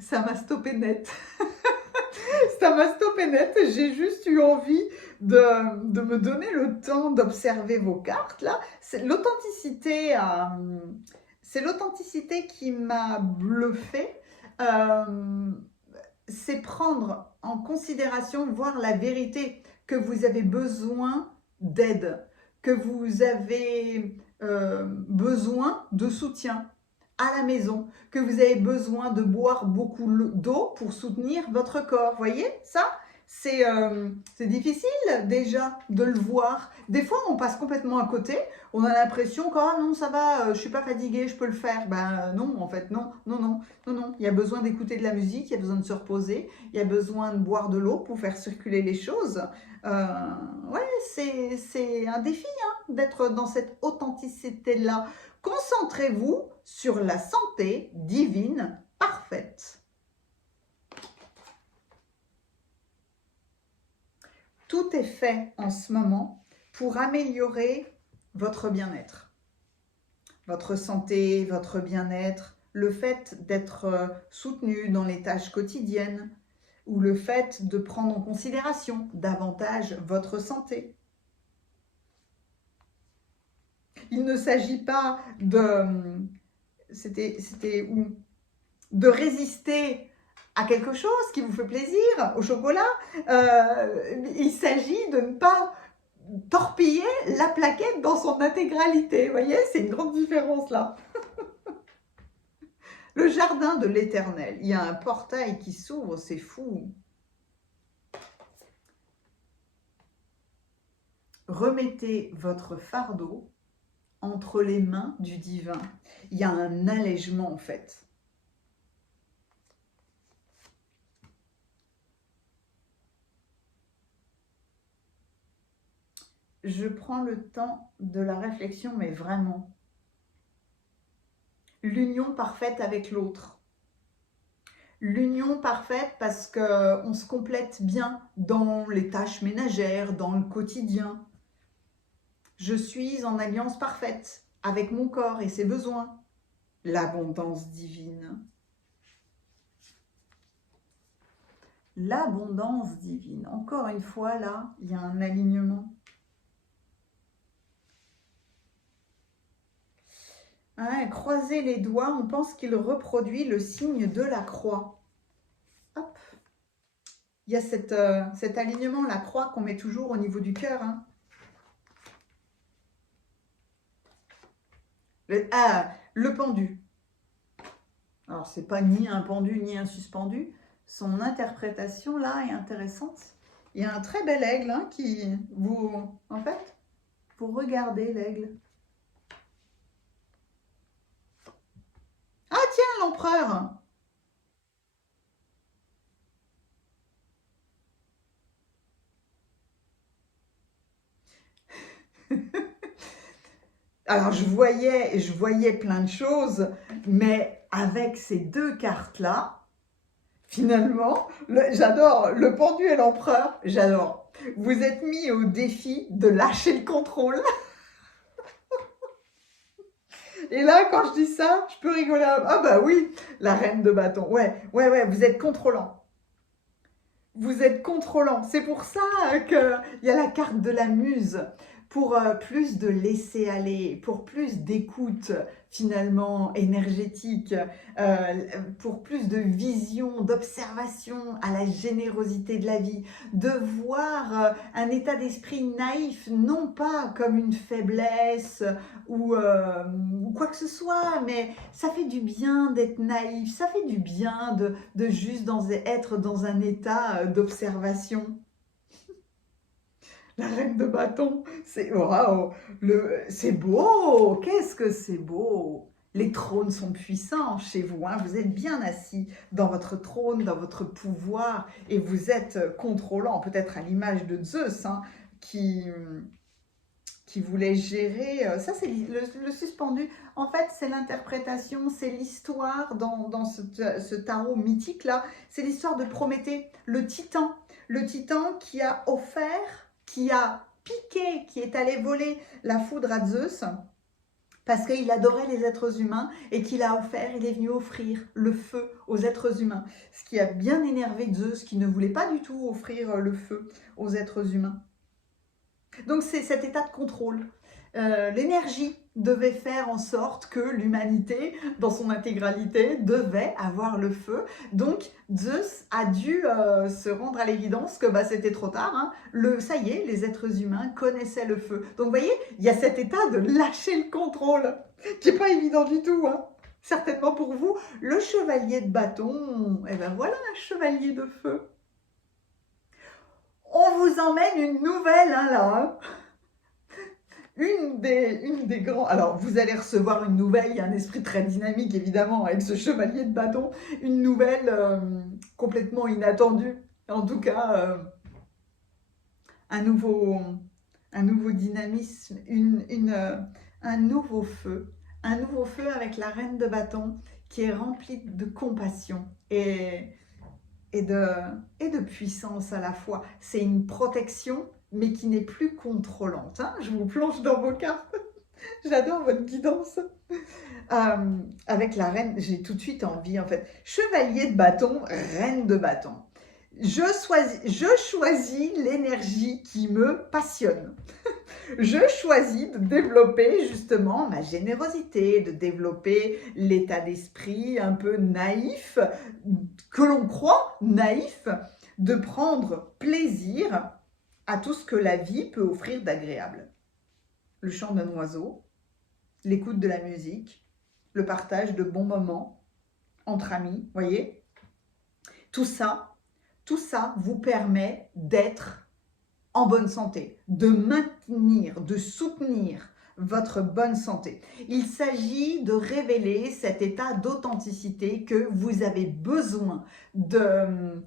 Ça m'a stoppé net. Ça m'a stoppé net. J'ai juste eu envie de me donner le temps d'observer vos cartes là. C'est l'authenticité qui m'a bluffé. C'est prendre en considération, voir la vérité, que vous avez besoin d'aide, que vous avez besoin de soutien à la maison, que vous avez besoin de boire beaucoup d'eau pour soutenir votre corps. Voyez ça? C'est difficile déjà de le voir. Des fois, on passe complètement à côté. On a l'impression que oh non, ça va, je suis pas fatiguée, je peux le faire. Ben non, en fait, non. Il y a besoin d'écouter de la musique, il y a besoin de se reposer, il y a besoin de boire de l'eau pour faire circuler les choses. Ouais, c'est un défi hein, d'être dans cette authenticité-là. Concentrez-vous sur la santé divine parfaite. Tout est fait en ce moment pour améliorer votre bien-être, votre santé, votre bien-être, le fait d'être soutenu dans les tâches quotidiennes ou le fait de prendre en considération davantage votre santé. Il ne s'agit pas de résister à quelque chose qui vous fait plaisir, au chocolat. Il s'agit de ne pas torpiller la plaquette dans son intégralité. Vous voyez, c'est une grande différence là. Le jardin de l'Éternel. Il y a un portail qui s'ouvre, c'est fou. Remettez votre fardeau entre les mains du divin. Il y a un allègement en fait. Je prends le temps de la réflexion, mais vraiment. L'union parfaite avec l'autre. L'union parfaite parce qu'on se complète bien dans les tâches ménagères, dans le quotidien. Je suis en alliance parfaite avec mon corps et ses besoins. L'abondance divine. l'abondance divine. Encore une fois, là, il y a un alignement. Hein, croisez les doigts, on pense qu'il reproduit le signe de la croix. Hop. Il y a cet alignement, la croix qu'on met toujours au niveau du cœur. Hein. Le pendu. Alors, c'est pas ni un pendu ni un suspendu. Son interprétation, là, est intéressante. Il y a un très bel aigle hein, qui vous... En fait, vous regardez l'aigle. Ah tiens, l'empereur! Alors, je voyais plein de choses, mais avec ces deux cartes-là, finalement, j'adore le pendu et l'empereur, j'adore. Vous êtes mis au défi de lâcher le contrôle. Et là, quand je dis ça, je peux rigoler. Ah bah oui, la reine de bâton. Ouais, vous êtes contrôlant. Vous êtes contrôlant. C'est pour ça qu'il y a la carte de la muse. Pour plus de laisser aller, pour plus d'écoute finalement énergétique, pour plus de vision, d'observation à la générosité de la vie, de voir un état d'esprit naïf, non pas comme une faiblesse ou quoi que ce soit, mais ça fait du bien d'être naïf, ça fait du bien de juste être dans un état d'observation. La reine de bâton, c'est waouh, c'est beau, qu'est-ce que c'est beau. Les trônes sont puissants chez vous, hein. Vous êtes bien assis dans votre trône, dans votre pouvoir, et vous êtes contrôlant, peut-être à l'image de Zeus, hein, qui voulait gérer. Ça, c'est le suspendu. En fait, c'est l'interprétation, c'est l'histoire dans ce tarot mythique-là, c'est l'histoire de Prométhée, le titan qui a offert, qui a piqué, qui est allé voler la foudre à Zeus parce qu'il adorait les êtres humains et qu'il a offert, il est venu offrir le feu aux êtres humains. Ce qui a bien énervé Zeus qui ne voulait pas du tout offrir le feu aux êtres humains. Donc c'est cet état de contrôle. L'énergie devait faire en sorte que l'humanité, dans son intégralité, devait avoir le feu. Donc Zeus a dû se rendre à l'évidence que bah, c'était trop tard. Hein. Ça y est, les êtres humains connaissaient le feu. Donc vous voyez, il y a cet état de lâcher le contrôle, qui n'est pas évident du tout. Hein. Certainement pour vous, le chevalier de bâton, et ben voilà un chevalier de feu. On vous emmène une nouvelle, hein, là. Hein. Une des grands... Alors, vous allez recevoir une nouvelle, il y a un esprit très dynamique, évidemment, avec ce chevalier de bâton. Une nouvelle complètement inattendue. En tout cas, un nouveau dynamisme, un nouveau feu. Un nouveau feu avec la reine de bâton qui est remplie de compassion et de puissance à la fois. C'est une protection, mais qui n'est plus contrôlante. Hein, je vous plonge dans vos cartes. J'adore votre guidance. Avec la reine, j'ai tout de suite envie, en fait. Chevalier de bâton, reine de bâton. Je choisis l'énergie qui me passionne. Je choisis de développer justement ma générosité, de développer l'état d'esprit un peu naïf, que l'on croit naïf, de prendre plaisir à tout ce que la vie peut offrir d'agréable. Le chant d'un oiseau, l'écoute de la musique, le partage de bons moments entre amis, voyez, tout ça vous permet d'être en bonne santé, de maintenir, de soutenir votre bonne santé. Il s'agit de révéler cet état d'authenticité que vous avez besoin de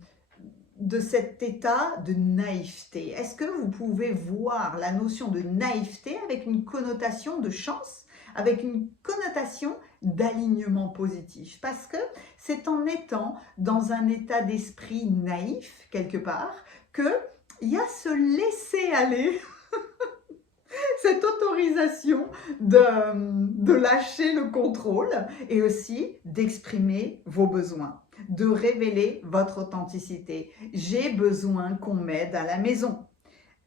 cet état de naïveté. Est-ce que vous pouvez voir la notion de naïveté avec une connotation de chance, avec une connotation d'alignement positif? Parce que c'est en étant dans un état d'esprit naïf, quelque part, qu'il y a ce laisser aller, cette autorisation de lâcher le contrôle et aussi d'exprimer vos besoins, de révéler votre authenticité. J'ai besoin qu'on m'aide à la maison.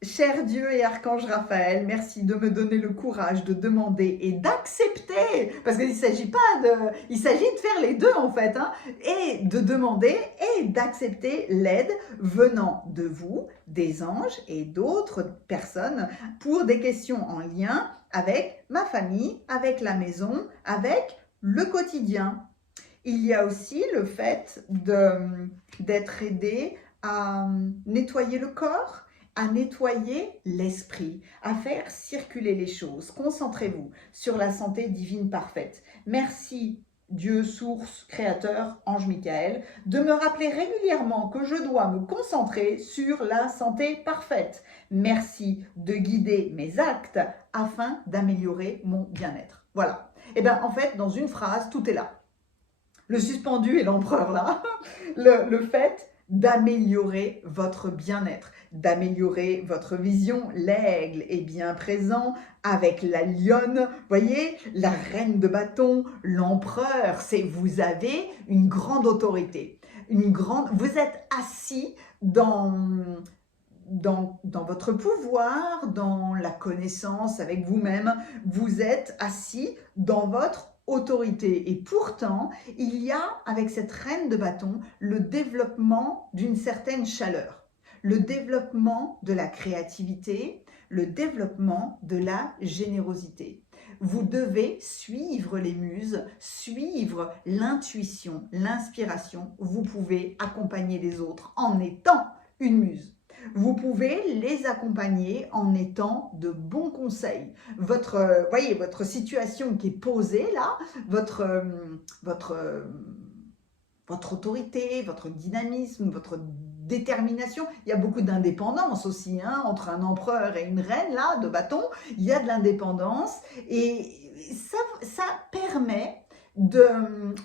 Cher Dieu et Archange Raphaël, merci de me donner le courage de demander et d'accepter, parce qu'il ne s'agit pas de... Il s'agit de faire les deux en fait, hein, et de demander et d'accepter l'aide venant de vous, des anges et d'autres personnes pour des questions en lien avec ma famille, avec la maison, avec le quotidien. Il y a aussi le fait d'être aidé à nettoyer le corps, à nettoyer l'esprit, à faire circuler les choses. Concentrez-vous sur la santé divine parfaite. Merci Dieu, source, créateur, ange Michael, de me rappeler régulièrement que je dois me concentrer sur la santé parfaite. Merci de guider mes actes afin d'améliorer mon bien-être. Voilà. Et bien en fait, dans une phrase, tout est là. Le suspendu et l'empereur là. Le fait d'améliorer votre bien-être, d'améliorer votre vision. L'aigle est bien présent avec la lionne, voyez, la reine de bâton, l'empereur, c'est vous avez une grande autorité, vous êtes assis dans votre pouvoir, dans la connaissance avec vous-même, vous êtes assis dans votre autorité. Et pourtant, il y a, avec cette reine de bâton, le développement d'une certaine chaleur, le développement de la créativité, le développement de la générosité. Vous devez suivre les muses, suivre l'intuition, l'inspiration. Vous pouvez accompagner les autres en étant une muse. Vous pouvez les accompagner en étant de bons conseils. Voyez, votre situation qui est posée là, votre autorité, votre dynamisme, votre détermination. Il y a beaucoup d'indépendance aussi, hein, entre un empereur et une reine là, de bâton. Il y a de l'indépendance et ça permet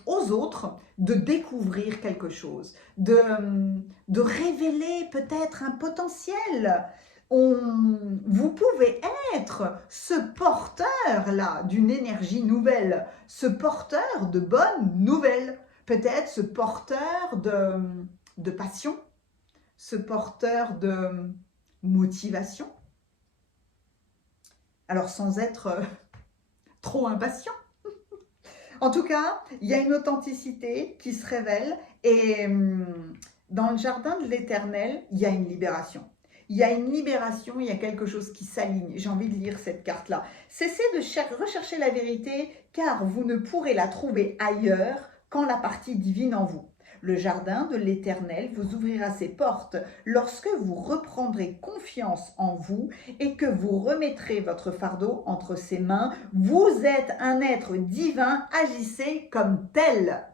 aux autres de découvrir quelque chose, de révéler peut-être un potentiel. Vous pouvez être ce porteur-là d'une énergie nouvelle, ce porteur de bonnes nouvelles, peut-être ce porteur de passion, ce porteur de motivation. Alors sans être trop impatient. En tout cas, il y a une authenticité qui se révèle et dans le jardin de l'Éternel, il y a une libération. Il y a une libération, il y a quelque chose qui s'aligne. J'ai envie de lire cette carte-là. Cessez de rechercher la vérité car vous ne pourrez la trouver ailleurs qu'en la partie divine en vous. Le jardin de l'Éternel vous ouvrira ses portes lorsque vous reprendrez confiance en vous et que vous remettrez votre fardeau entre ses mains. Vous êtes un être divin, agissez comme tel.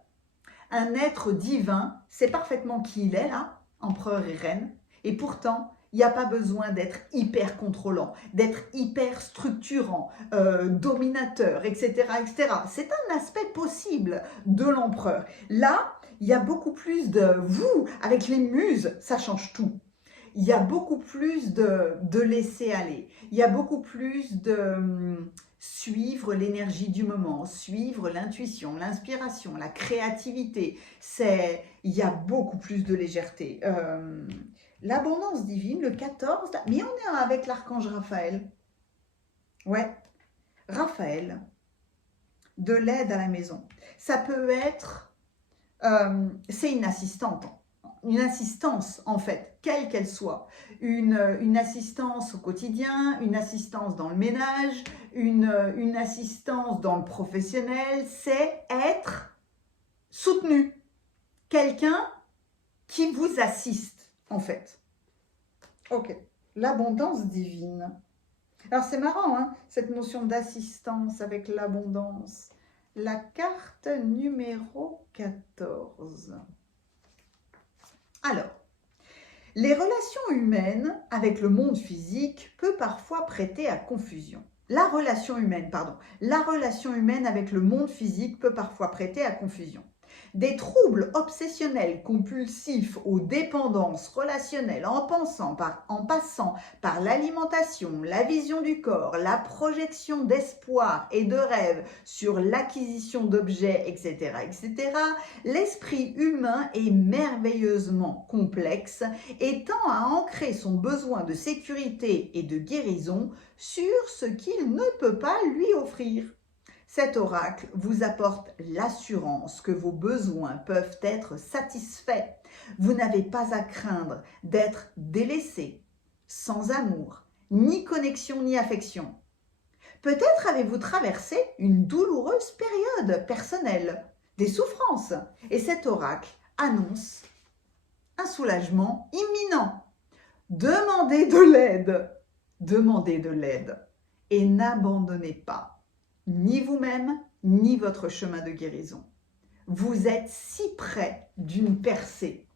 Un être divin, c'est parfaitement qui il est là, empereur et reine, et pourtant, il n'y a pas besoin d'être hyper contrôlant, d'être hyper structurant, dominateur, etc., etc. C'est un aspect possible de l'empereur. Là, il y a beaucoup plus de vous, avec les muses, ça change tout. Il y a beaucoup plus de laisser aller. Il y a beaucoup plus de suivre l'énergie du moment, suivre l'intuition, l'inspiration, la créativité. Il y a beaucoup plus de légèreté. L'abondance divine, le 14, mais on est avec l'archange Raphaël. Ouais, Raphaël, de l'aide à la maison. Ça peut être, c'est une assistance en fait, quelle qu'elle soit. Une assistance au quotidien, une assistance dans le ménage, une assistance dans le professionnel, c'est être soutenu. Quelqu'un qui vous assiste en fait. Ok, l'abondance divine. Alors c'est marrant, hein, cette notion d'assistance avec l'abondance. La carte numéro 14. Alors, les relations humaines avec le monde physique peut parfois prêter à confusion. La relation humaine avec le monde physique peut parfois prêter à confusion. Des troubles obsessionnels compulsifs aux dépendances relationnelles en passant par l'alimentation, la vision du corps, la projection d'espoir et de rêves sur l'acquisition d'objets, etc., etc., l'esprit humain est merveilleusement complexe et tend à ancrer son besoin de sécurité et de guérison sur ce qu'il ne peut pas lui offrir. Cet oracle vous apporte l'assurance que vos besoins peuvent être satisfaits. Vous n'avez pas à craindre d'être délaissé, sans amour, ni connexion ni affection. Peut-être avez-vous traversé une douloureuse période personnelle, des souffrances, et cet oracle annonce un soulagement imminent. Demandez de l'aide et n'abandonnez pas ni vous-même, ni votre chemin de guérison. Vous êtes si près d'une percée.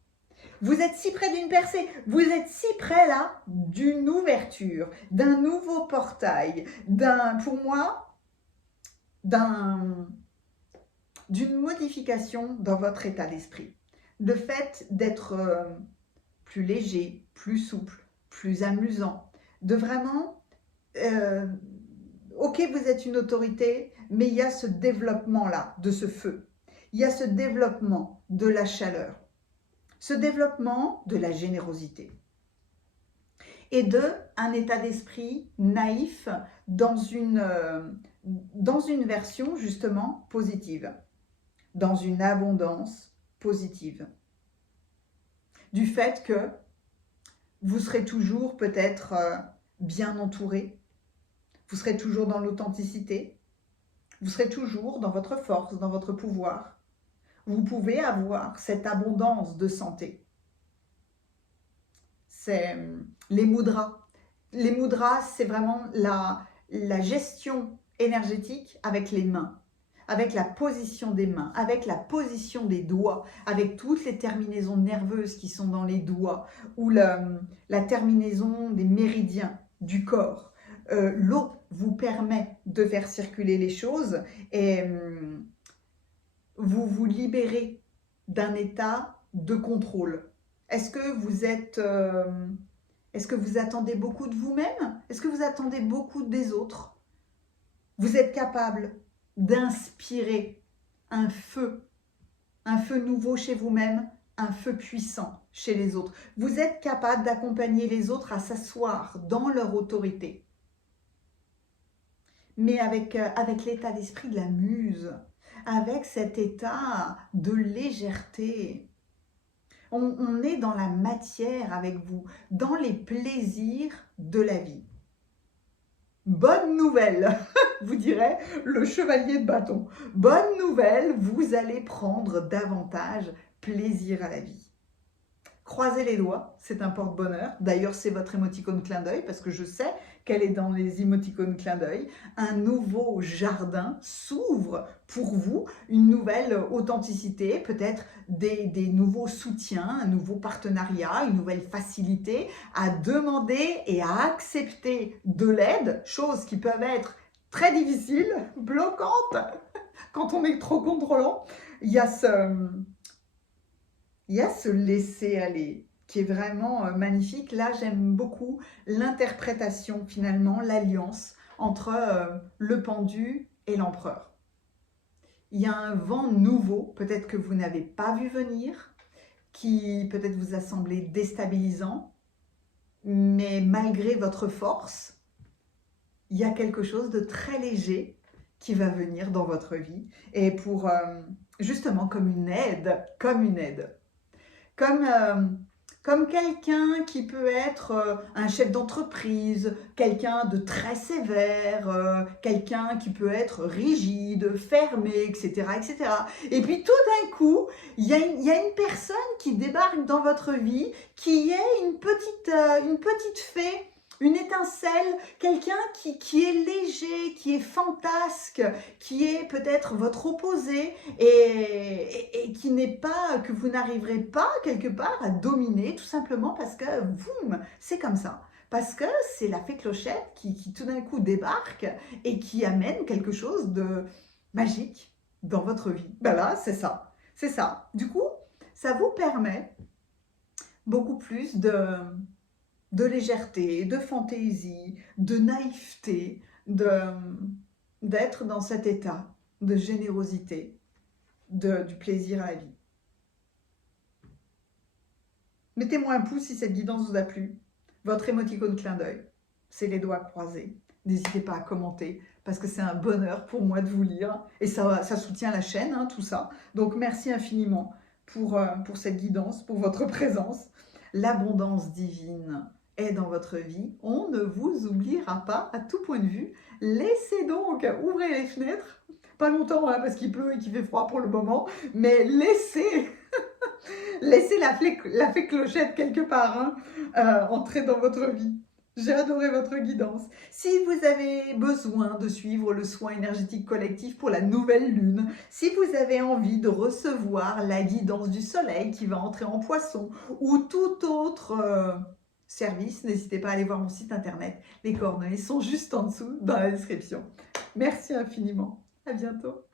Vous êtes si près d'une percée. Vous êtes si près là d'une ouverture, d'un nouveau portail, pour moi, d'une modification dans votre état d'esprit. Le fait d'être plus léger, plus souple, plus amusant, de vraiment... ok, vous êtes une autorité, mais il y a ce développement-là, de ce feu. Il y a ce développement de la chaleur, ce développement de la générosité et un état d'esprit naïf dans une version justement positive, dans une abondance positive. Du fait que vous serez toujours peut-être bien entouré, vous serez toujours dans l'authenticité, vous serez toujours dans votre force, dans votre pouvoir. Vous pouvez avoir cette abondance de santé. C'est les mudras. Les mudras, c'est vraiment la gestion énergétique avec les mains, avec la position des mains, avec la position des doigts, avec toutes les terminaisons nerveuses qui sont dans les doigts, ou la terminaison des méridiens du corps. L'eau vous permet de faire circuler les choses et vous vous libérez d'un état de contrôle. Est-ce que vous attendez beaucoup de vous-même? Est-ce que vous attendez beaucoup des autres? Vous êtes capable d'inspirer un feu nouveau chez vous-même, un feu puissant chez les autres. Vous êtes capable d'accompagner les autres à s'asseoir dans leur autorité. Mais avec l'état d'esprit de la muse, avec cet état de légèreté. On est dans la matière avec vous, dans les plaisirs de la vie. Bonne nouvelle, vous direz le chevalier de bâton. Bonne nouvelle, vous allez prendre davantage plaisir à la vie. Croisez les doigts, c'est un porte-bonheur. D'ailleurs, c'est votre émoticône clin d'œil parce que je sais qu'elle est dans les émoticônes clin d'œil. Un nouveau jardin s'ouvre pour vous, une nouvelle authenticité, peut-être des nouveaux soutiens, un nouveau partenariat, une nouvelle facilité à demander et à accepter de l'aide, choses qui peuvent être très difficiles, bloquantes, quand on est trop contrôlant. Il y a ce laisser-aller qui est vraiment magnifique. Là, j'aime beaucoup l'interprétation, finalement, l'alliance entre le pendu et l'empereur. Il y a un vent nouveau, peut-être que vous n'avez pas vu venir, qui peut-être vous a semblé déstabilisant, mais malgré votre force, il y a quelque chose de très léger qui va venir dans votre vie et pour justement comme une aide. Comme quelqu'un qui peut être un chef d'entreprise, quelqu'un de très sévère, quelqu'un qui peut être rigide, fermé, etc., etc. Et puis tout d'un coup, il y a une personne qui débarque dans votre vie, qui est une petite fée, une étincelle, quelqu'un qui est léger, qui est fantasque, qui est peut-être votre opposé et qui n'est pas, que vous n'arriverez pas quelque part à dominer tout simplement parce que boum, c'est comme ça. Parce que c'est la fée Clochette qui tout d'un coup débarque et qui amène quelque chose de magique dans votre vie. Ben là, c'est ça. C'est ça. Du coup, ça vous permet beaucoup plus de légèreté, de fantaisie, de naïveté, d'être dans cet état de générosité, du plaisir à la vie. Mettez-moi un pouce si cette guidance vous a plu. Votre émoticône clin d'œil, c'est les doigts croisés. N'hésitez pas à commenter parce que c'est un bonheur pour moi de vous lire et ça soutient la chaîne, hein, tout ça. Donc merci infiniment pour cette guidance, pour votre présence. L'abondance divine est dans votre vie. On ne vous oubliera pas à tout point de vue. Laissez donc, ouvrez les fenêtres, pas longtemps hein, parce qu'il pleut et qu'il fait froid pour le moment, mais laissez la fée clochette quelque part hein, entrer dans votre vie. J'ai adoré votre guidance. Si vous avez besoin de suivre le soin énergétique collectif pour la nouvelle lune, si vous avez envie de recevoir la guidance du soleil qui va entrer en poisson ou tout autre service, n'hésitez pas à aller voir mon site internet. Les coordonnées sont juste en dessous dans la description. Merci infiniment. À bientôt.